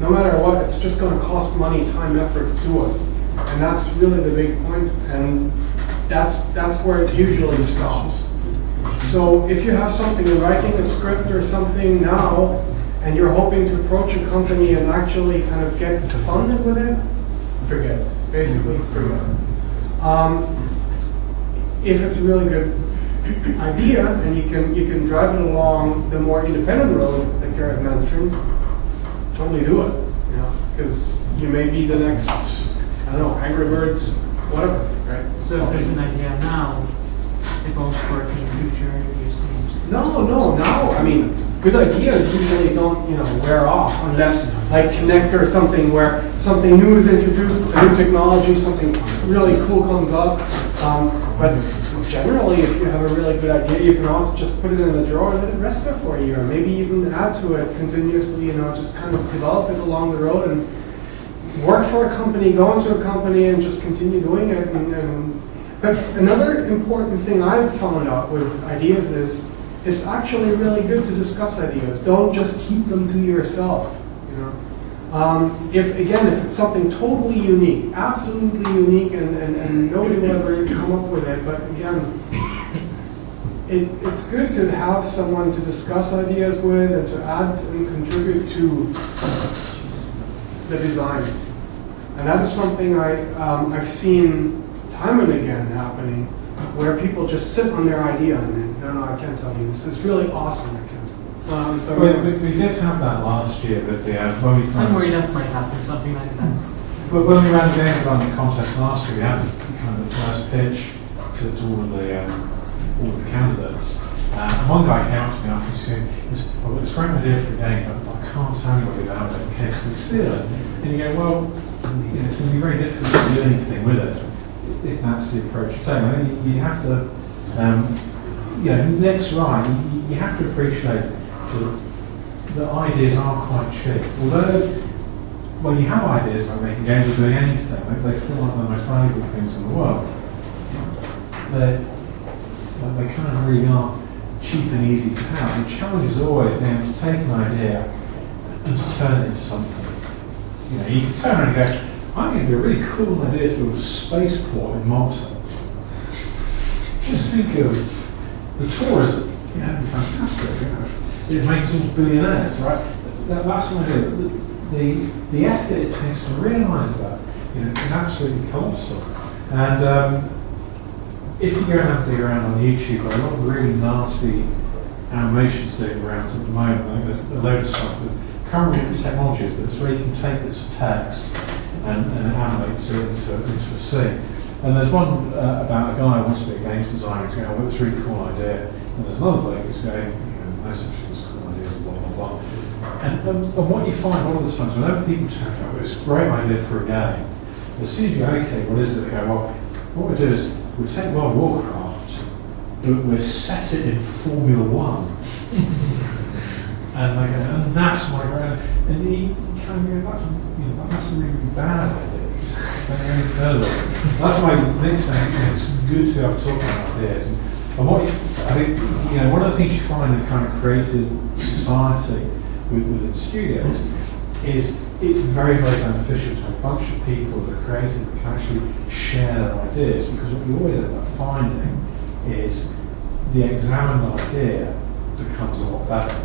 No matter what, it's just going to cost money, time, effort to do it. And that's really the big point, and that's where it usually stops. So if you have something, you're writing a script or something now, and you're hoping to approach a company and actually kind of get funded with it, forget it. Basically, forget it. If it's a really good idea and you can drive it along the more independent road that Garrett mentioned, totally do it. Because you may be the next, I don't know, Angry Birds, whatever, right? So if there's an idea now, it won't work in the future, you're saying? No. I mean, good ideas usually don't, wear off unless, like Connect or something, where something new is introduced, it's a new technology, something really cool comes up. But generally, if you have a really good idea, you can also just put it in the drawer and let it rest there for a year. Maybe even add to it continuously, just kind of develop it along the road and work for a company, go into a company and just continue doing it. But another important thing I've found out with ideas is it's actually really good to discuss ideas. Don't just keep them to yourself. If it's something totally unique, absolutely unique, and nobody will ever come up with it, but again, it's good to have someone to discuss ideas with and to add and contribute to the design. And that is something I've seen time and again happening, where people just sit on their idea and no, I can't tell you. It's really awesome. I can't. We did have that last year with the when we I'm worried that might happen, something like that. But when we ran the game development contest last year, we had kind of the first pitch to all of the candidates. And one guy came up to me after he said, "I've got this great idea for a game, but I can't tell anybody about it in case they steal it." And you go, well, it's going to be very difficult to do anything with it if that's the approach you take. I think you have to, next right, you have to appreciate that ideas are quite cheap. Although, when you have ideas about making games or doing anything, they feel like the most valuable things in the world. They kind of really are cheap and easy to have. The challenge is always being able to take an idea and to turn it into something. You know, you can turn around and go, I'm going to be a really cool idea to build a spaceport in Malta. Just think of the tourism, you know, it'd be fantastic, you know. It makes us all billionaires, right? That's an idea. The effort it takes to realise that, you know, is absolutely colossal. And if you go and have a dig around on YouTube, there are a lot of really nasty animations doing around at the moment. I think there's a load of stuff with current technologies, but it's where you can take bits of text and animates it into a scene. And there's one about a guy who wants to be a games designer who's going, well, it's a really cool idea. And there's another bloke who's going, you know, there's no such thing as cool ideas, blah, blah, blah. And what you find a lot of the times, whenever people talk about this great idea for a game, as soon as you go, okay, what is it? They go, well, what we do is we take World of Warcraft, but we set it in Formula One. And they go, and that's my great. And you kind of go, that's a really bad idea. Just go any further. That's why Nick's saying, you know, it's good to have talking about ideas. And what I think, you know, one of the things you find in kind of creative society within studios is it's very, very beneficial to have a bunch of people that are creative that can actually share their ideas, because what you always end up finding is the examined idea becomes a lot better.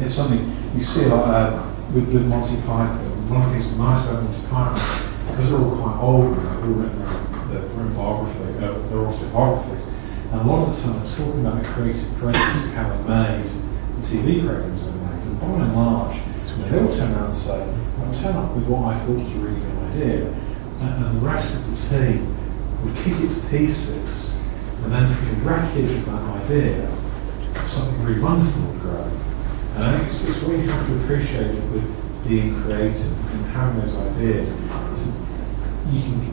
It's something you see a lot with Monty Python. One of the things that's nice about Monty Python, because they're all quite old, they're all written their biography, they're also biographies, and a lot of the time they're talking about the creative process of how they made the TV programs they made. And by and large, they all turn around and say, I'll turn up with what I thought was a really good idea, and the rest of the team would kick it to pieces, and then from the wreckage of that idea, something really wonderful would grow. And I think it's what you have to appreciate with being creative and having those ideas.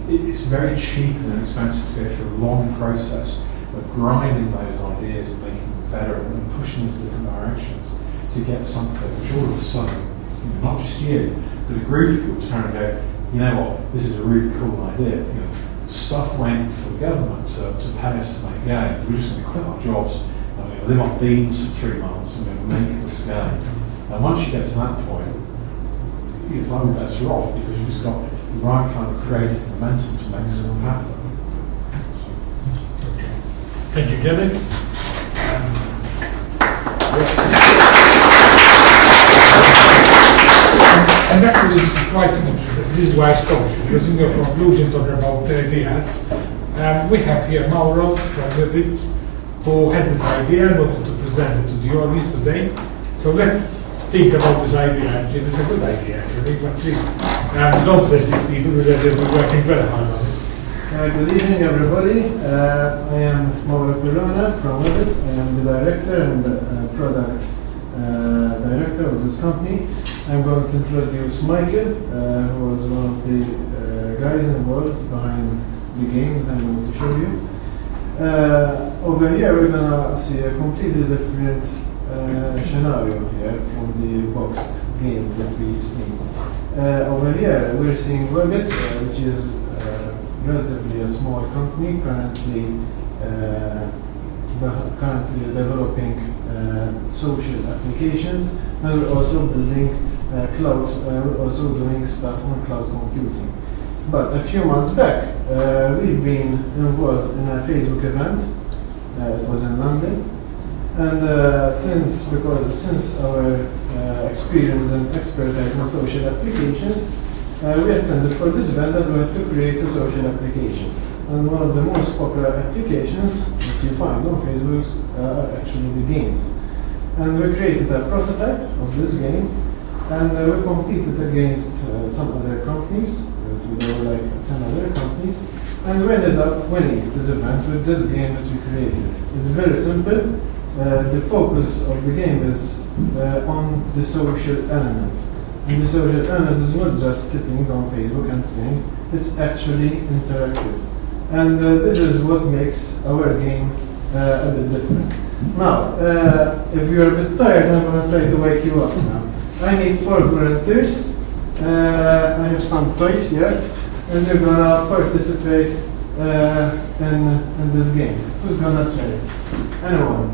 It's very cheap and inexpensive to go through a long process of grinding those ideas and making them better and pushing them in different directions to get something which all of a sudden, you know, not just you, but a group of people turn and go, you know what, this is a really cool idea. You know, stuff went for the government to pay us to make games. We're just going to quit our jobs. I'm going to live on beans for 3 months and we're going to make this game. And once you get to that point, it's like we're better off because you've just got the right kind of creative momentum to make something happen. Thank you, Kevin. And actually, this is quite this is why I stopped, because in your conclusion talking about ideas, we have here Mauro from the bit who has this idea and wanted to present it to the audience today. So let's think about this idea and see if it's a good idea actually, but please don't let these people who are working very hard on it. Good evening, everybody. I am Mauro Pirona from Webit. I am the director and product director of this company. I'm going to introduce Michael, who was one of the guys involved behind the game that I'm going to show you. Over here, we're going to see a completely different scenario here from the boxed game that we've seen. Over here, we're seeing Webit, which is relatively a small company, currently developing social applications, and we're also building cloud. We're also doing stuff on cloud computing. But a few months back, we've been involved in a Facebook event. It was in London, and since our experience and expertise in social applications, we attended for this event that we had to create a social application. And one of the most popular applications that you find on Facebook are actually the games. And we created a prototype of this game, and we competed against some other companies. There were like 10 other companies, and we ended up winning this event with this game that we created. It's very simple. The focus of the game is on the social element. And the social element is not just sitting on Facebook and playing, it's actually interactive. And this is what makes our game a bit different. Now, if you're a bit tired, I'm going to try to wake you up now. I need 4 volunteers. I have some toys here, and they're going to participate in this game? Who's gonna try it? Anyone?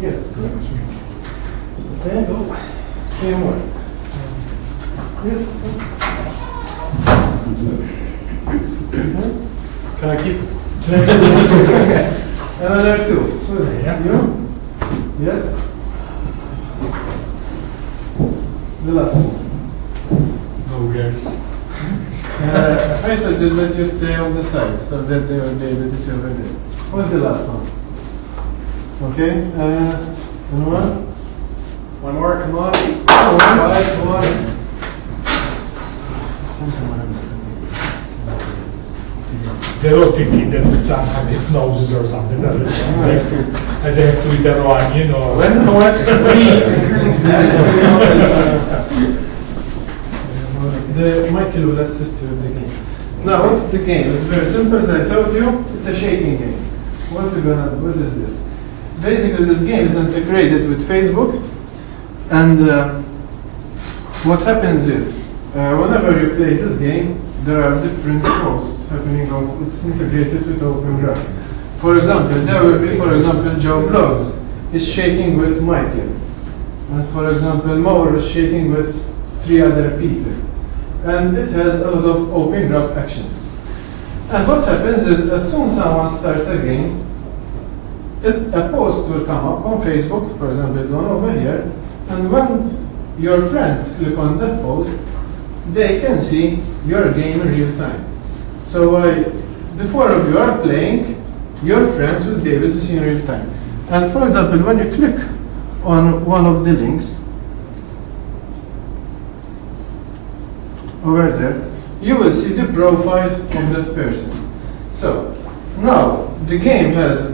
Yes. Okay. Any more? Yes. Can I keep? Another two. Yeah. You? Yes. The last one. No girls. I suggest that you stay on the side so that they will be able to see over there. What's the last one? Okay. Anyone? One more, come on. Come on. They're all thinking that it's some kind of hypnosis or something. That is nice. And they have to either run, you know. When was free? Michael will assist you with the game. Now, what's the game? It's very simple. As I told you, it's a shaking game. What is this? Basically, this game is integrated with Facebook, and what happens is, whenever you play this game, there are different posts happening on. It's integrated with Open Graph. For example, there will be, Joe Blogs is shaking with Michael, and for example, Mauro is shaking with 3 other people. And it has a lot of open graph actions. And what happens is, as soon as someone starts a game, a post will come up on Facebook, for example, the one over here, and when your friends click on that post, they can see your game in real time. So while the 4 of you are playing, your friends will be able to see in real time. And for example, when you click on one of the links, over there, you will see the profile of that person. So, now, the game has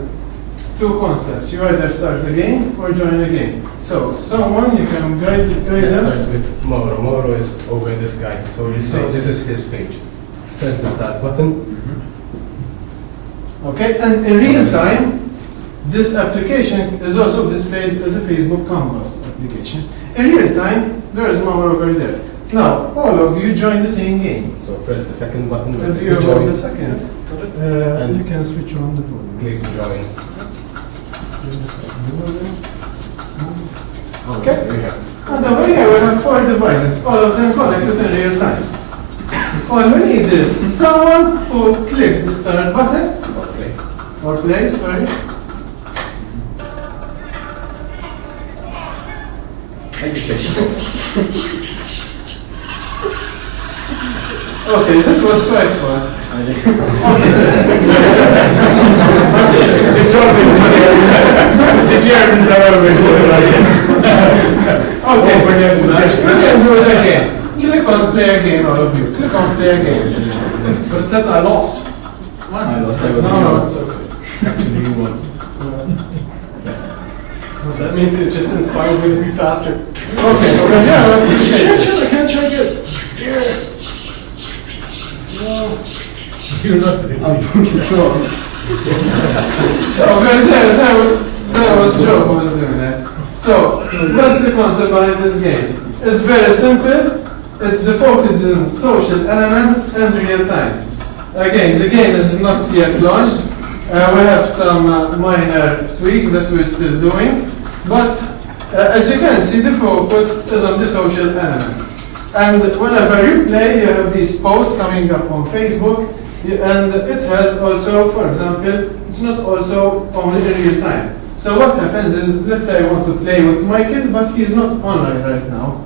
2 concepts. You either start the game or join a game. So, someone, you can guide Let's them. start with Mauro. Mauro is over this guy. So you say this is his page. Press the start button. Okay, and in real time, this application is also displayed as a Facebook Canvas application. In real time, there is Mauro over there. Now, all of you join the same game. So press the second button. Where If is you the go join? the second, And you can switch on the volume. Click join. Okay? There you have. And over here we have 4 devices, all of them connected in real time. All we need is someone who clicks the start button, Okay. or play, sorry. And you shake it. Okay, that was quite fast. It's always the Germans are always like it. Okay, we can do it again. Click on play again, all of you. Click on play again. But it says I lost. No, it's okay. Actually, you won. That means it just inspires me to be faster. Okay, yeah, I can't check it. You're not the So there was Joe who was doing that. So what's the concept behind this game? It's very simple. It's the focus in social element and real time. Again, the game is not yet launched. We have some minor tweaks that we're still doing, but as you can see, the focus is on the social element. And whenever you play, you have these posts coming up on Facebook. And it has also, for example, it's not also only in real time. So what happens is, let's say I want to play with Michael, but he's not online right now.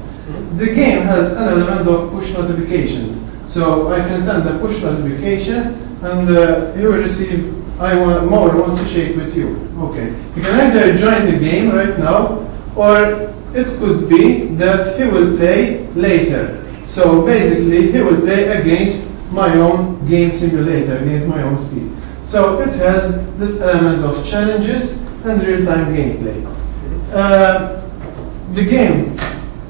The game has an element of push notifications. So I can send a push notification, and he will receive, Mauro wants to shake with you. Okay. You can either join the game right now, or it could be that he will play later. So basically, he will play against my own game simulator, against my own speed. So it has this element of challenges and real-time gameplay. The game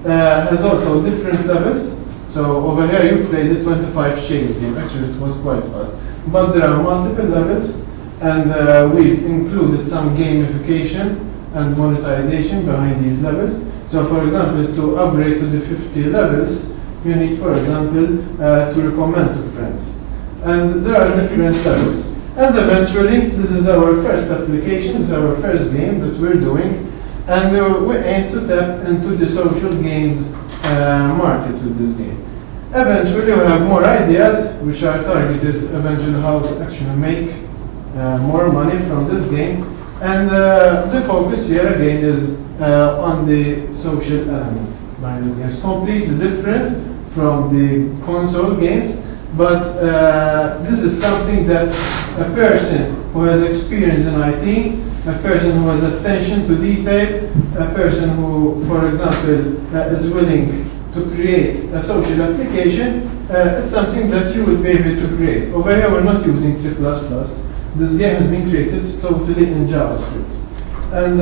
has also different levels. So over here you've played the 25 shakes game. Actually it was quite fast. But there are multiple levels, and we've included some gamification and monetization behind these levels. So for example, to upgrade to the 50 levels, you need, for example, to recommend to friends. and there are different levels. And eventually, this is our first application, this is our first game that we're doing, and we aim to tap into the social games market with this game. Eventually, we have more ideas which are targeted eventually how to actually make more money from this game. And the focus here again is on the social element behind this game. It's completely different from the console games, but this is something that a person who has experience in IT, a person who has attention to detail, a person who, for example, is willing to create a social application, it's something that you will be able to create. Over here, we're not using C++. This game has been created totally in JavaScript, and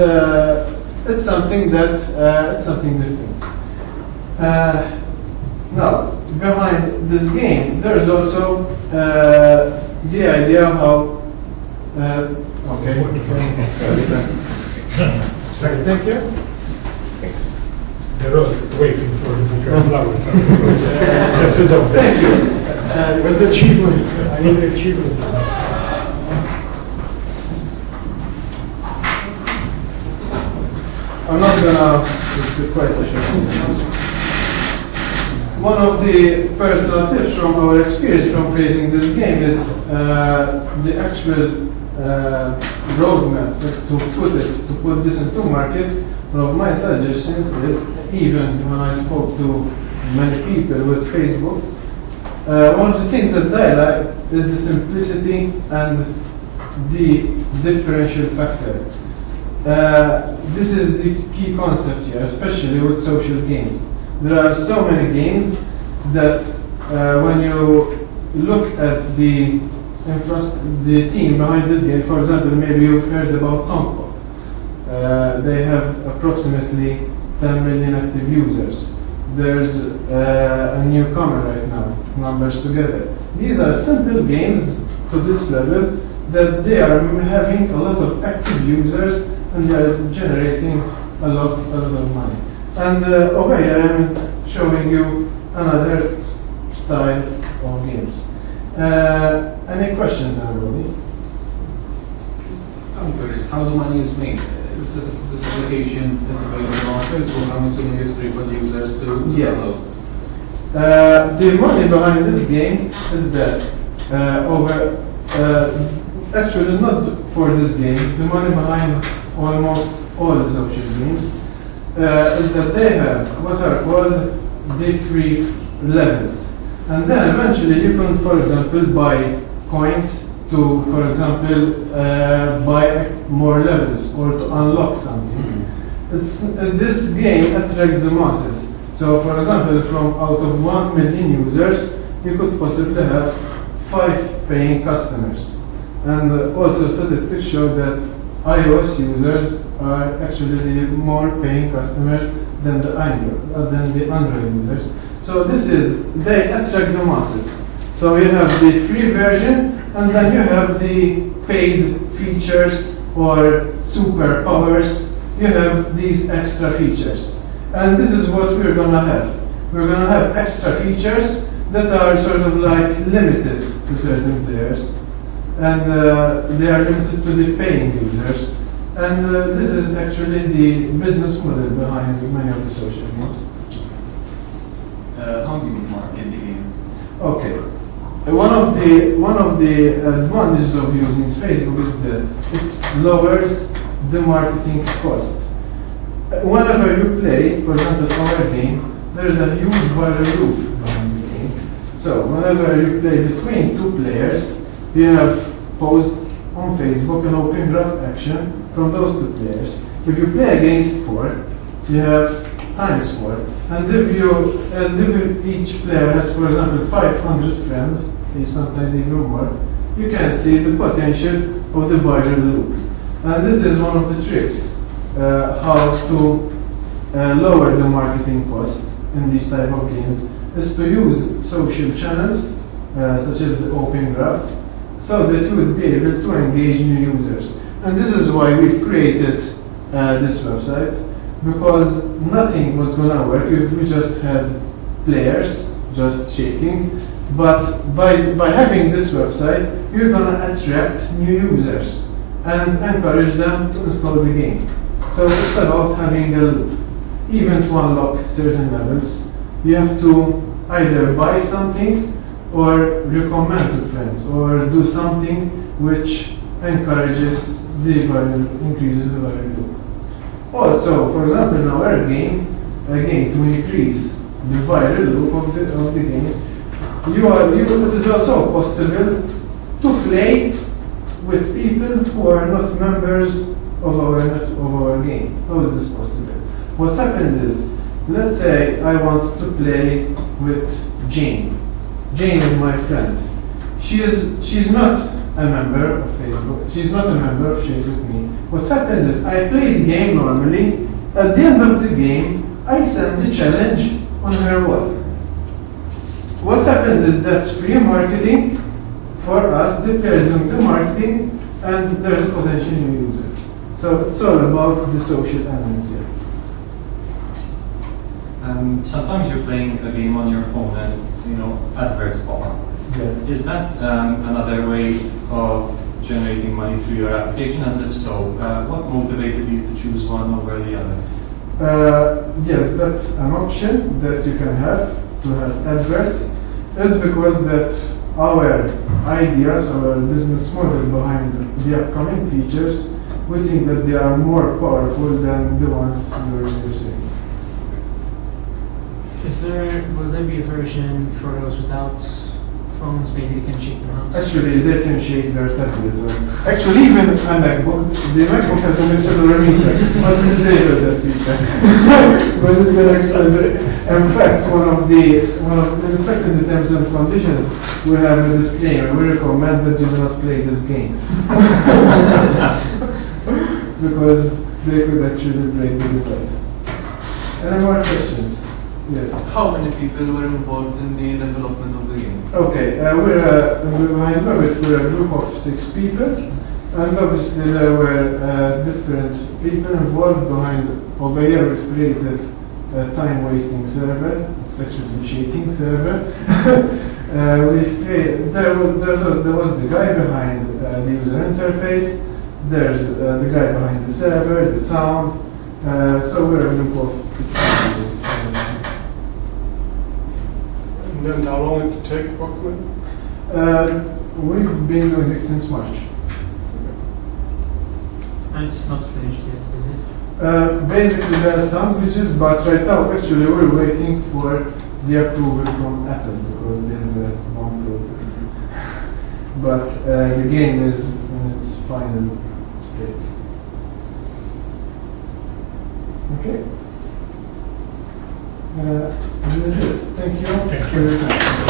it's something that it's something different. Now, behind this game, there is also the idea of how. Okay. Thank you. Thanks. They're all waiting for the bouquet of flowers. That's it. Thank you. What's the achievement? I need the achievement. I'm not gonna. It's quite a short. One of the personal tips from our experience from creating this game is the actual roadmap to put this into market. One of my suggestions is, even when I spoke to many people with Facebook, one of the things that I like is the simplicity and the differential factor. This is the key concept here, especially with social games. There are so many games that when you look at the team behind this game, for example, maybe you've heard about St.Martin. They have approximately 10 million active users. There's a newcomer right now, numbers together. These are simple games to this level that they are having a lot of active users and they are generating a lot of money. And over here I'm showing you another style of games. Any questions, everybody? I'm curious, how the money is made? This application is available on Facebook. I'm assuming it's free for the users to Yes. download. The money behind this game is that actually not for this game, the money behind almost all the social games is that they have what are called the free levels. And then eventually you can, for example, buy coins to, for example, buy more levels or to unlock something. This game attracts the masses. So, for example, from out of 1 million users, you could possibly have 5 paying customers. And also statistics show that iOS users are actually the more paying customers than the Android users. So they attract the masses. So you have the free version, and then you have the paid features or superpowers. You have these extra features. And this is what we're gonna have. We're gonna have extra features that are sort of like limited to certain players. And they are limited to the paying users. And this is actually the business model behind many of the social games. How do you market the game? Okay. One of the advantages of using Facebook is that it lowers the marketing cost. Whenever you play, for example, our game, there is a huge viral loop behind the game. So whenever you play between 2 players, you have post on Facebook an open graph action from those 2 players. If you play against 4, you have times 4. And if each player has, for example, 500 friends, sometimes even more, you can see the potential of the viral loop. And this is one of the tricks, how to lower the marketing cost in these type of games, is to use social channels, such as the open graph, so that you would be able to engage new users. And this is why we've created this website, because nothing was going to work if we just had players just shaking. But by having this website, you're gonna attract new users and encourage them to install the game. So it's about having a loop. Even to unlock certain levels, you have to either buy something or recommend to friends or do something which encourages the value, increases the value loop. Also, for example, in our game, again, to increase the viral loop of the game, it is also possible to play with people who are not members of our game. How is this possible? What happens is, let's say I want to play with Jane. Jane is my friend. She's not a member of Facebook. She's not a member of Share with me. What happens is, I play the game normally. At the end of the game, I send the challenge on her wall. What happens is that's free marketing for us, the players doing the marketing, and there's a potential new user. So it's all about the social element here. Sometimes you're playing a game on your phone and adverts pop up. Yeah. Is that another way of generating money through your application? And if so, what motivated you to choose one over the other? Yes, that's an option that you can have to have adverts. It's because that our ideas, our business model behind the upcoming features, we think that they are more powerful than the ones you're using. Will there be a version for those without phones? Maybe they can shake their hands. Actually, they can shake their tablets. Actually, even a MacBook, the MacBook has an accelerometer, but disable that feature because it's an expensive. In fact, in the terms and conditions, we have a disclaimer. We recommend that you do not play this game because they could actually break the device. Any more questions? Yes. How many people were involved in the development of the game? Okay, behind Rabbit we're a group of 6 people, and obviously there were different people involved behind. Over here we've created a time-wasting server. It's actually a shaking server. There was the guy behind the user interface. There's the guy behind the server, the sound. So we're a group of 6 people. And how long did it take approximately? We've been doing this since March. And it's not finished yet, is it? Basically, there are some glitches, but right now, actually, we're waiting for the approval from Apple because they have a long progress. But the game is in its final state. Okay. And that's it. Thank you for your time.